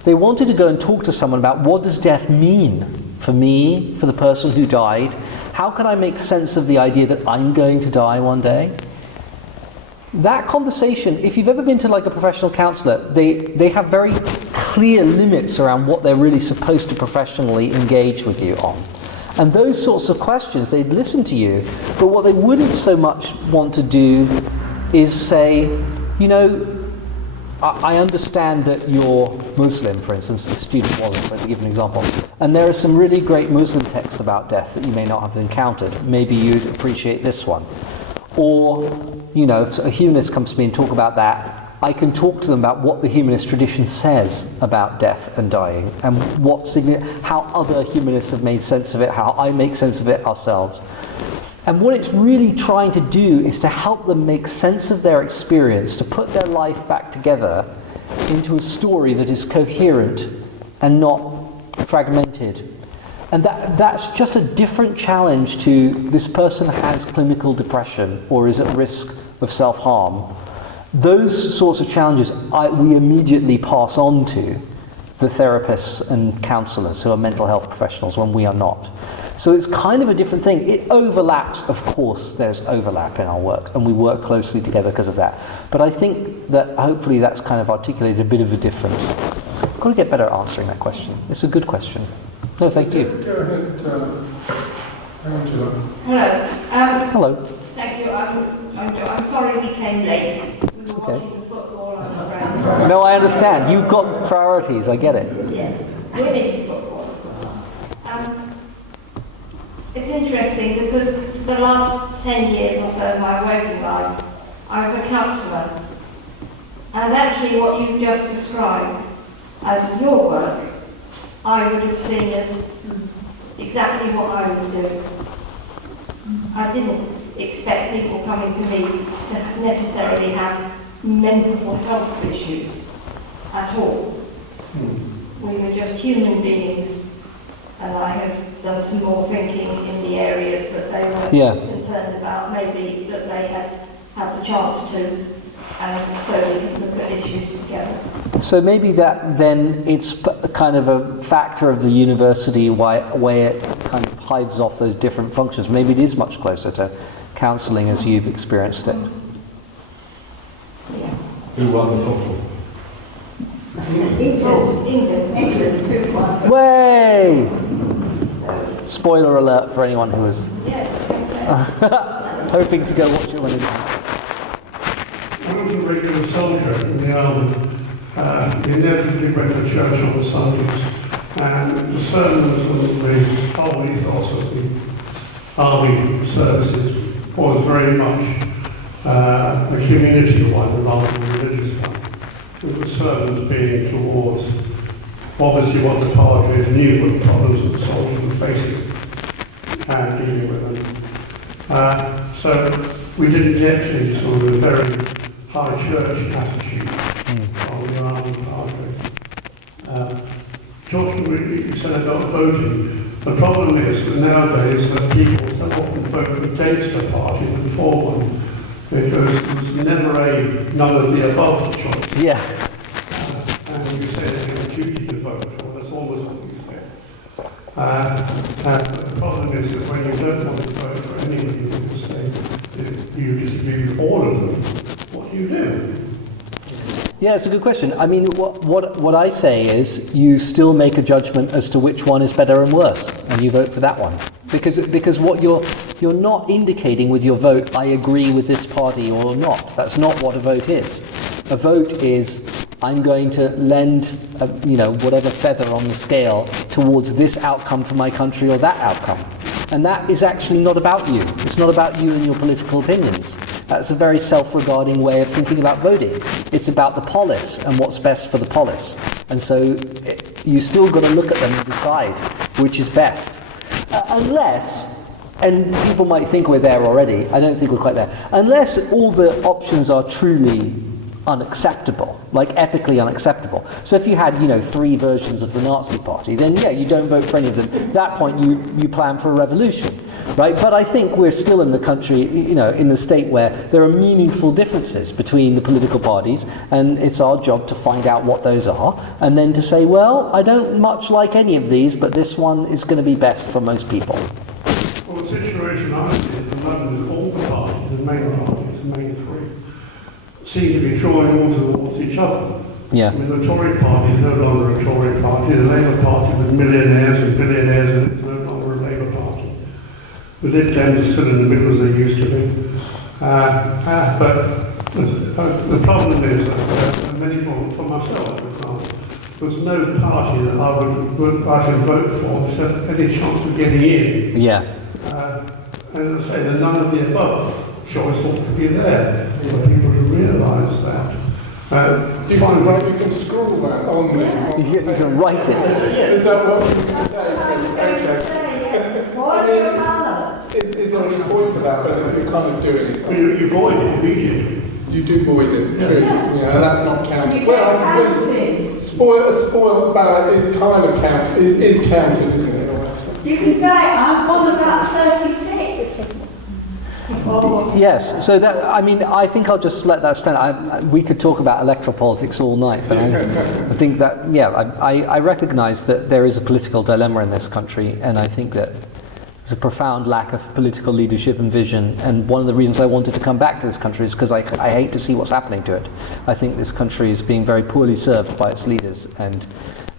They wanted to go and talk to someone about what does death mean for me, for the person who died? How can I make sense of the idea that I'm going to die one day? That conversation, if you've ever been to like a professional counsellor, they have very clear limits around what they're really supposed to professionally engage with you on. And those sorts of questions, they'd listen to you, but what they wouldn't so much want to do is say, you know, I understand that you're Muslim, for instance, the student wasn't, but to give an example, and there are some really great Muslim texts about death that you may not have encountered. Maybe you'd appreciate this one. Or, you know, if a humanist comes to me and talk about that, I can talk to them about what the humanist tradition says about death and dying, and how other humanists have made sense of it, how I make sense of it ourselves. And what it's really trying to do is to help them make sense of their experience, to put their life back together into a story that is coherent and not fragmented. And that's just a different challenge to this person has clinical depression or is at risk of self-harm. Those sorts of challenges we immediately pass on to the therapists and counsellors who are mental health professionals when we are not. So it's kind of a different thing. It overlaps, of course, there's overlap in our work, and we work closely together because of that. But I think that hopefully that's kind of articulated a bit of a difference. I've got to get better at answering that question. It's a good question. No, thank you. Go ahead, Angela. Hello. Hello. Thank you. I'm sorry we came late. We were watching the football on the ground. No, I understand. You've got priorities. I get it. Yes, women's football. It's interesting because the last 10 years or so of my working life, I was a counsellor. And actually what you just described as your work, I would have seen as exactly what I was doing. I didn't expect people coming to me to necessarily have mental health issues at all. We were just human beings, and I have done some more thinking in the areas that they were concerned about, maybe that they had the chance to, and so we can look at issues together. So maybe that then it's kind of a factor of the university where it kind of hides off those different functions. Maybe it is much closer to counselling as you've experienced it. Yeah. Who won the football? England 2-1. Way! So, Spoiler alert for anyone who was yes, hoping to go watch it when it I was a regular soldier in the army. Inevitably went to church on the Sundays, and the sermons and the whole ethos of the army services was very much a community one rather than a religious one, with the sermons being towards obviously what the padres knew what the problems of the soldiers were facing and dealing with them. So we didn't get to sort of a very high church attitude on the army padres. Talking you said about voting, the problem is that nowadays that people so often vote against a party than for one, because there's never a none of the above choice. Yeah. And you say they have a duty to vote, well, that's always what you say. And the problem is that when you don't want to vote for anybody who say if you disagree with all of them, what do you do? Yeah, it's a good question. I mean, what I say is you still make a judgment as to which one is better and worse, and you vote for that one. Because what you're not indicating with your vote, I agree with this party or not. That's not what a vote is. A vote is, I'm going to lend, whatever feather on the scale towards this outcome for my country or that outcome. And that is actually not about you. It's not about you and your political opinions. That's a very self-regarding way of thinking about voting. It's about the polis and what's best for the polis. And so you still got to look at them and decide which is best. Unless, and people might think we're there already, I don't think we're quite there, unless all the options are truly unacceptable, like ethically unacceptable. So if you had, 3 versions of the Nazi Party, then you don't vote for any of them. At that point, you plan for a revolution, right? But I think we're still in the country, in the state where there are meaningful differences between the political parties, and it's our job to find out what those are, and then to say, well, I don't much like any of these, but this one is going to be best for most people. Well, the situation I see at the moment is all the parties, the main 3, seem to be drawing all towards each other. Yeah. I mean, the Tory party is no longer a Tory party. The Labour Party with millionaires and billionaires in it is no longer a Labour Party. The Lib Dems are still in the middle as they used to be. But the problem is that many people, for myself, for example, there's no party that I can vote for to have any chance of getting in. Yeah. And as I say, the none of the above choice ought to be there for people to realise that. You can scroll that on the... You can write it. Is that what you can say? Okay. Is there any point to that, but you're kind of doing it? You void it immediately. You do void it, true. Yeah, and that's not counted. Well, I suppose spoiled ballot is kind of counted, is counted, isn't it? You can say, I'm one of that 36. Yes, so that, I think I'll just let that stand. We could talk about electoral politics all night, but I think that, I recognise that there is a political dilemma in this country, and I think that there's a profound lack of political leadership and vision, and one of the reasons I wanted to come back to this country is because I hate to see what's happening to it. I think this country is being very poorly served by its leaders, and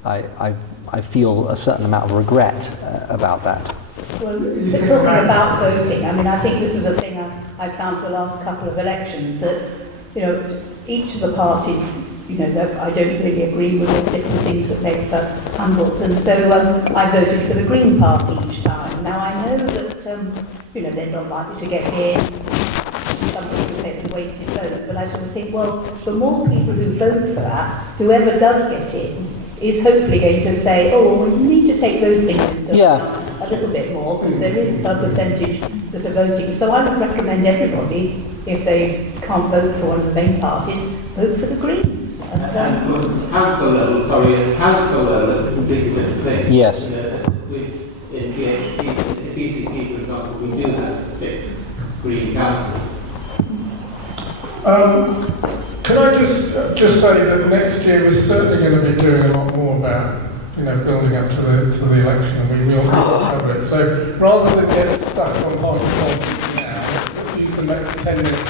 I feel a certain amount of regret about that. Well, talking about voting, I think this is a thing I found for the last couple of elections, that, each of the parties, I don't really agree with the different things that they've handled, and so I voted for the Green Party each time. Now I know that, they're not likely to get in, some people say it's a wasted vote, but I sort of think, well, the more people who vote for that, whoever does get in, is hopefully going to say, oh, well, you need to take those things into account. a little bit more, because there is a percentage that are voting. So I would recommend everybody, if they can't vote for one of the main parties, vote for the Greens. And council level, at council level, that's a completely different thing. Yes. In PCP, for example, we do have 6 Green councillors. Can I just say that next year we're certainly going to be doing a lot more about, building up to the election, and we will cover it. So rather than get stuck on party politics now, let's use the next 10 minutes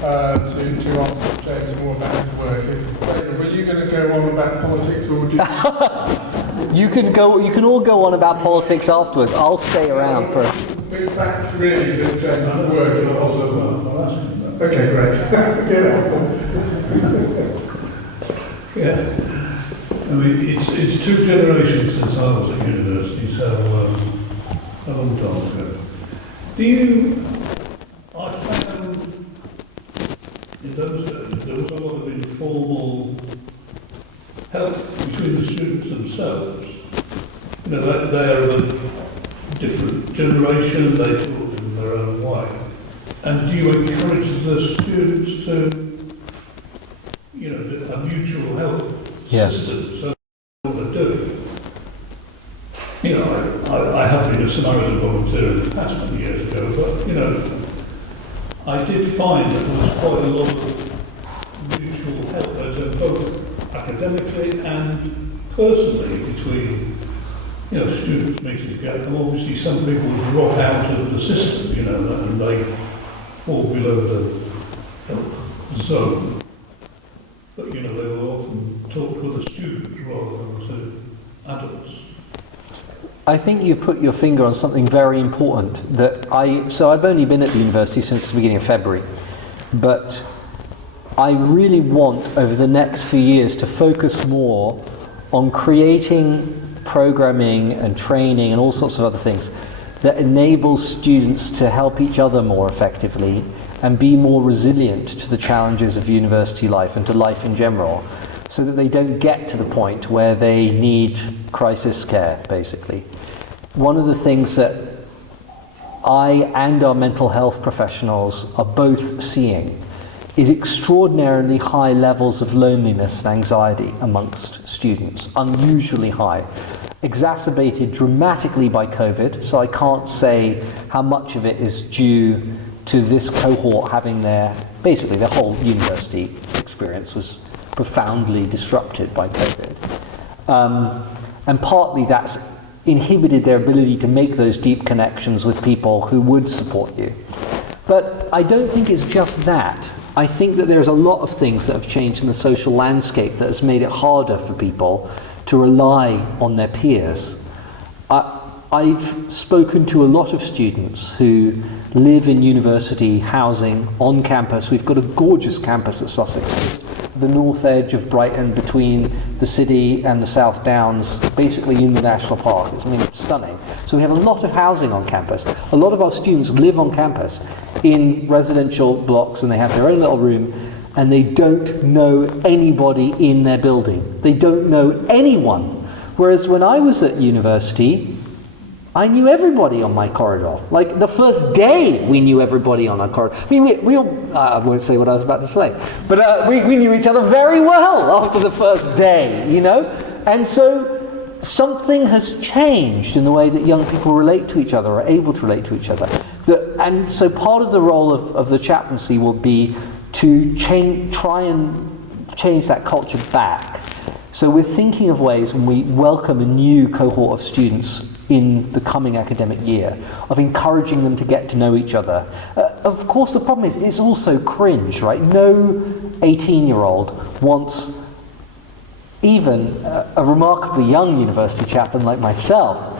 to ask James more about his work. Were you going to go on about politics, or would you? You can all go on about politics afterwards. I'll stay around for. In fact, really, to James' work and also. Okay, great. Yeah. I mean, it's 2 generations since I was at university, so a long time ago. I found in those days there was a lot of informal help between the students themselves. They are of a different generation, they taught in their own way. And do you encourage the students to, a mutual help system, so what they're doing? I have been a Samaritan volunteer in the past many years ago, but, I did find that there was quite a lot of mutual help, both academically and personally between, students meeting together. And obviously some people drop out of the system, and they fall below the zone. But, they will often talk to other students rather than to adults. I think you've put your finger on something very important so I've only been at the university since the beginning of February, but I really want over the next few years to focus more on creating programming and training and all sorts of other things that enables students to help each other more effectively and be more resilient to the challenges of university life and to life in general, so that they don't get to the point where they need crisis care, basically. One of the things that I and our mental health professionals are both seeing is extraordinarily high levels of loneliness and anxiety amongst students, unusually high, exacerbated dramatically by COVID, so I can't say how much of it is due to this cohort having their whole university experience was profoundly disrupted by COVID. And partly that's inhibited their ability to make those deep connections with people who would support you. But I don't think it's just that. I think that there's a lot of things that have changed in the social landscape that has made it harder for people to rely on their peers. I've spoken to a lot of students who live in university housing on campus. We've got a gorgeous campus at Sussex, just the north edge of Brighton between the city and the South Downs, basically in the National Park. It's stunning. So we have a lot of housing on campus. A lot of our students live on campus in residential blocks, and they have their own little room, and they don't know anybody in their building. They don't know anyone. Whereas when I was at university, I knew everybody on my corridor. Like the first day we knew everybody on our corridor. I mean, we all, I won't say what I was about to say, but we knew each other very well after the first day, And so something has changed in the way that young people relate to each other, or are able to relate to each other. And so part of the role of the chaplaincy will be to try and change that culture back. So we're thinking of ways when we welcome a new cohort of students in the coming academic year, of encouraging them to get to know each other. Of course, the problem is it's also cringe, right? No 18-year-old wants even a remarkably young university chaplain like myself,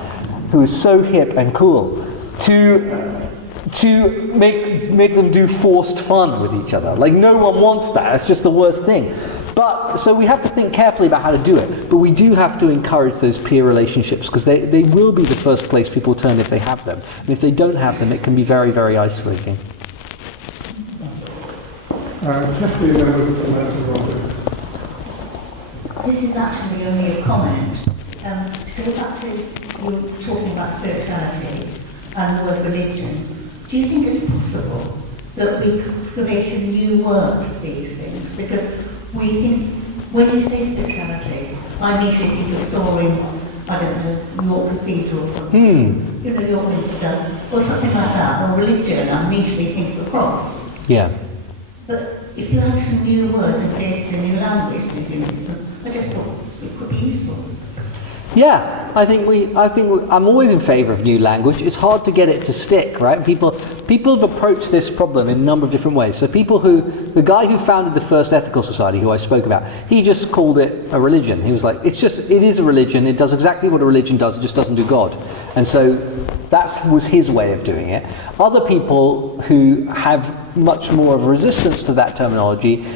who is so hip and cool, to make them do forced fun with each other. Like, no one wants that. It's just the worst thing. But so we have to think carefully about how to do it. But we do have to encourage those peer relationships, because they will be the first place people turn if they have them. And if they don't have them, it can be very, very isolating. This is actually only a comment. To go back to you're talking about spirituality and the word religion, do you think it's possible that we could create a new word for these things? Because we think, when you say spirituality, I immediately think of soaring, I don't know, York Cathedral or something, you know, York Minster, or something like that, or religion, I immediately think of the cross. Yeah. But if you had some new words and created a new language in humanism, I just thought it could be useful. Yeah, I'm always in favour of new language. It's hard to get it to stick, right? People have approached this problem in a number of different ways. So the guy who founded the first ethical society, who I spoke about, he just called it a religion. He was like, it is a religion. It does exactly what a religion does. It just doesn't do God. And so that was his way of doing it. Other people who have much more of a resistance to that terminology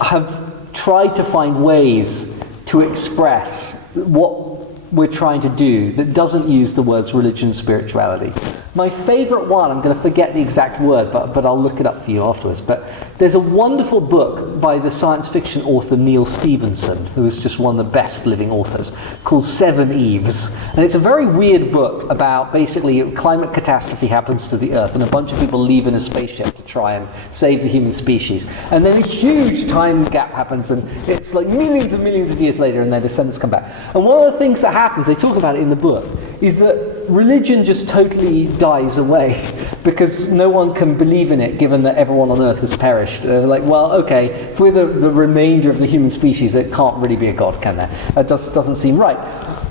have tried to find ways to express what we're trying to do that doesn't use the words religion and spirituality. My favourite one, I'm going to forget the exact word, but I'll look it up for you afterwards. But there's a wonderful book by the science fiction author Neil Stephenson, who is just one of the best living authors, called Seven Eves. And it's a very weird book about basically a climate catastrophe happens to the Earth and a bunch of people leave in a spaceship to try and save the human species. And then a huge time gap happens and it's like millions and millions of years later and their descendants come back. And one of the things that happens, they talk about it in the book, is that religion just totally dies away because no one can believe in it given that everyone on Earth has perished. Like, well, okay, if we're the remainder of the human species, it can't really be a god, can there? That doesn't seem right.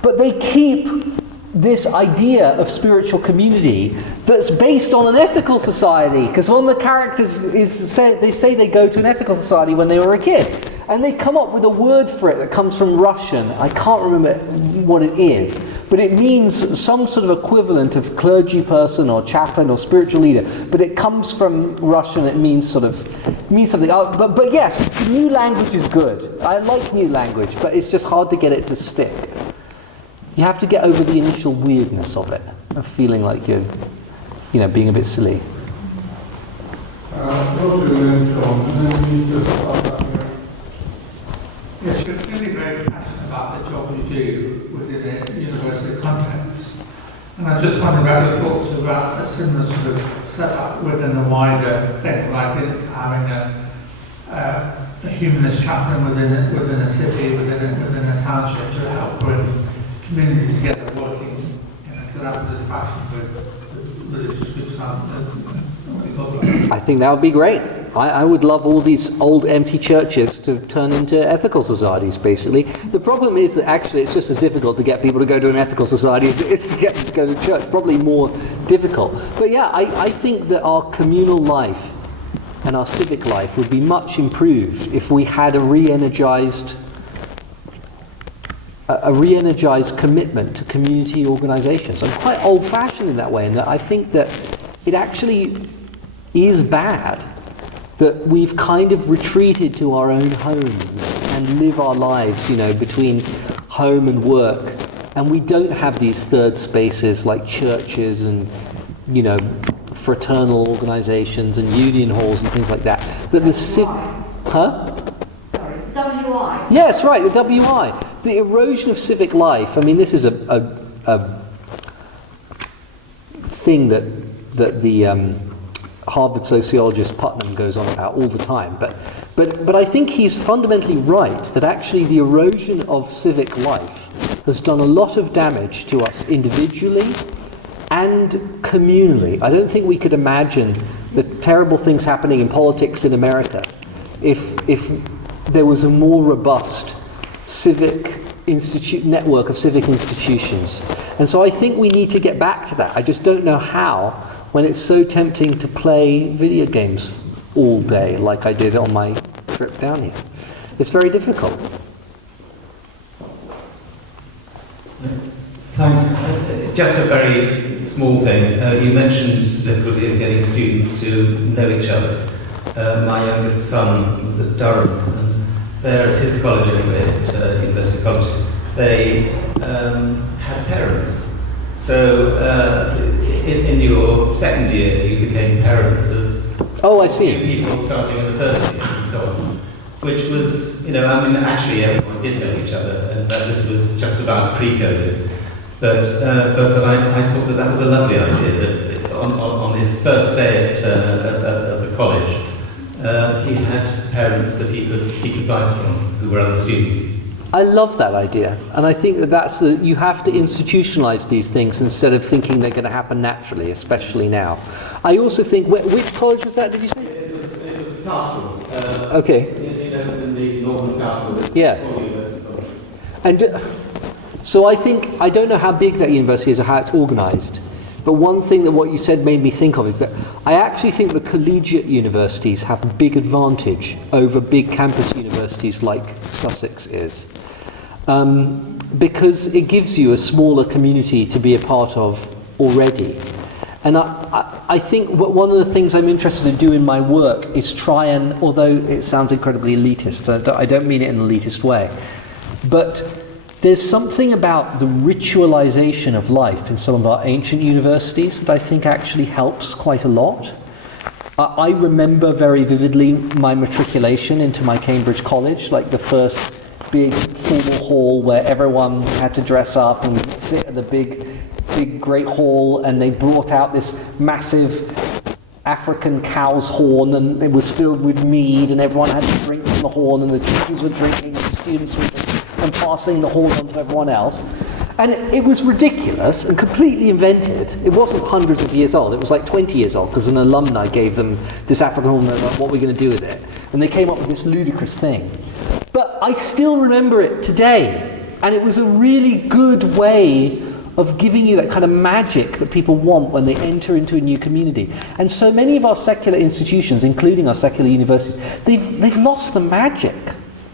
But they keep this idea of spiritual community that's based on an ethical society, because one of the characters they say they go to an ethical society when they were a kid. And they come up with a word for it that comes from Russian. I can't remember what it is, but it means some sort of equivalent of clergy person or chaplain or spiritual leader. But it comes from Russian. It means something. But yes, new language is good. I like new language, but it's just hard to get it to stick. You have to get over the initial weirdness of it, of feeling like you're, being a bit silly. Yes, you're clearly very passionate about the job you do within a university context. And I just wondered about your thoughts about a similar sort of setup within a wider thing, like having a humanist chaplain within a city, within a township to help bring communities together, working in a collaborative fashion with religious groups. I think that would be great. I would love all these old empty churches to turn into ethical societies, basically. The problem is that actually it's just as difficult to get people to go to an ethical society as it is to get them to go to church. Probably more difficult. But yeah, I think that our communal life and our civic life would be much improved if we had a re-energized commitment to community organizations. I'm quite old-fashioned in that way, in that I think that it actually is bad that we've kind of retreated to our own homes and live our lives, between home and work, and we don't have these third spaces like churches and, fraternal organizations and union halls and things like that. But the Sorry, WI. Yes, right, the WI. The erosion of civic life. I mean, this is a thing that the Harvard sociologist Putnam goes on about all the time, but I think he's fundamentally right that actually the erosion of civic life has done a lot of damage to us individually and communally. I don't think we could imagine the terrible things happening in politics in America if there was a more robust network of civic institutions. And so I think we need to get back to that. I just don't know how, when it's so tempting to play video games all day, like I did on my trip down here. It's very difficult. Thanks. Just a very small thing. You mentioned difficulty in getting students to know each other. My youngest son was at Durham, and there at his college anyway, at University College, they had parents. So in your second year, you became parents of I see. People starting in the first year and so on, which was, actually everyone did know each other, and this was just about pre-COVID. But I thought that was a lovely idea, that on his first day at the college, he had parents that he could seek advice from, who were other students. I love that idea, and I think that you have to institutionalize these things instead of thinking they're going to happen naturally, especially now. I also think, which college was that, did you say? It was the castle. Okay. In the northern castle. Yeah. And so I don't know how big that university is or how it's organised, but one thing that what you said made me think of is that I actually think the collegiate universities have a big advantage over big campus universities like Sussex is. Because it gives you a smaller community to be a part of already. And I think one of the things I'm interested to do in my work is try and, although it sounds incredibly elitist, I don't mean it in an elitist way, but there's something about the ritualization of life in some of our ancient universities that I think actually helps quite a lot. I remember very vividly my matriculation into my Cambridge college, like the first big formal hall where everyone had to dress up and sit at the big great hall, and they brought out this massive African cow's horn, and it was filled with mead, and everyone had to drink from the horn, and the teachers were drinking, and the students were drinking, and passing the horn on to everyone else. And it was ridiculous and completely invented. It wasn't hundreds of years old, it was like 20 years old, because an alumni gave them this African horn, and like, what are we going to do with it? And they came up with this ludicrous thing. But I still remember it today, and it was a really good way of giving you that kind of magic that people want when they enter into a new community. And so many of our secular institutions, including our secular universities, they've lost the magic.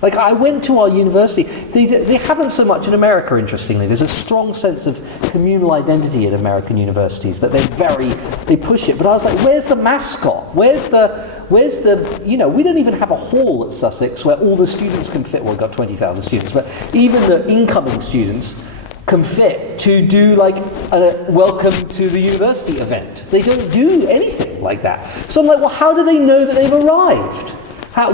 Like, I went to our university, they haven't so much in America, interestingly. There's a strong sense of communal identity at American universities, that they push it. But I was like, where's the mascot? Where's the, you know, we don't even have a hall at Sussex where all the students can fit. Well, we've got 20,000 students, but even the incoming students can fit to do like a welcome to the university event. They don't do anything like that. So I'm like, well, how do they know that they've arrived?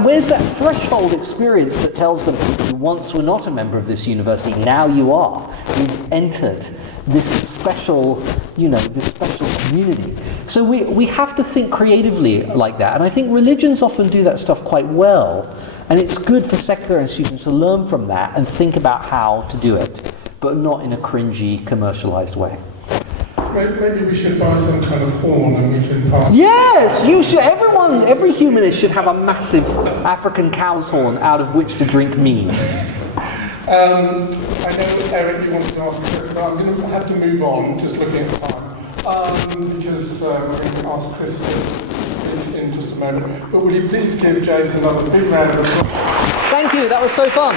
Where's that threshold experience that tells them, you once were not a member of this university, now you are. You've entered this special, you know, this special community. So we have to think creatively like that. And I think religions often do that stuff quite well. And it's good for secular institutions to learn from that and think about how to do it, but not in a cringy, commercialized way. Maybe we should buy some kind of horn and we can pass. Yes, you should. Every humanist should have a massive African cow's horn out of which to drink mead. I know, Eric, you wanted to ask a question, but I'm going to have to move on, just looking at the time, because we're going to ask Chris to speak in just a moment. But will you please give James another big round of applause? Thank you, that was so fun.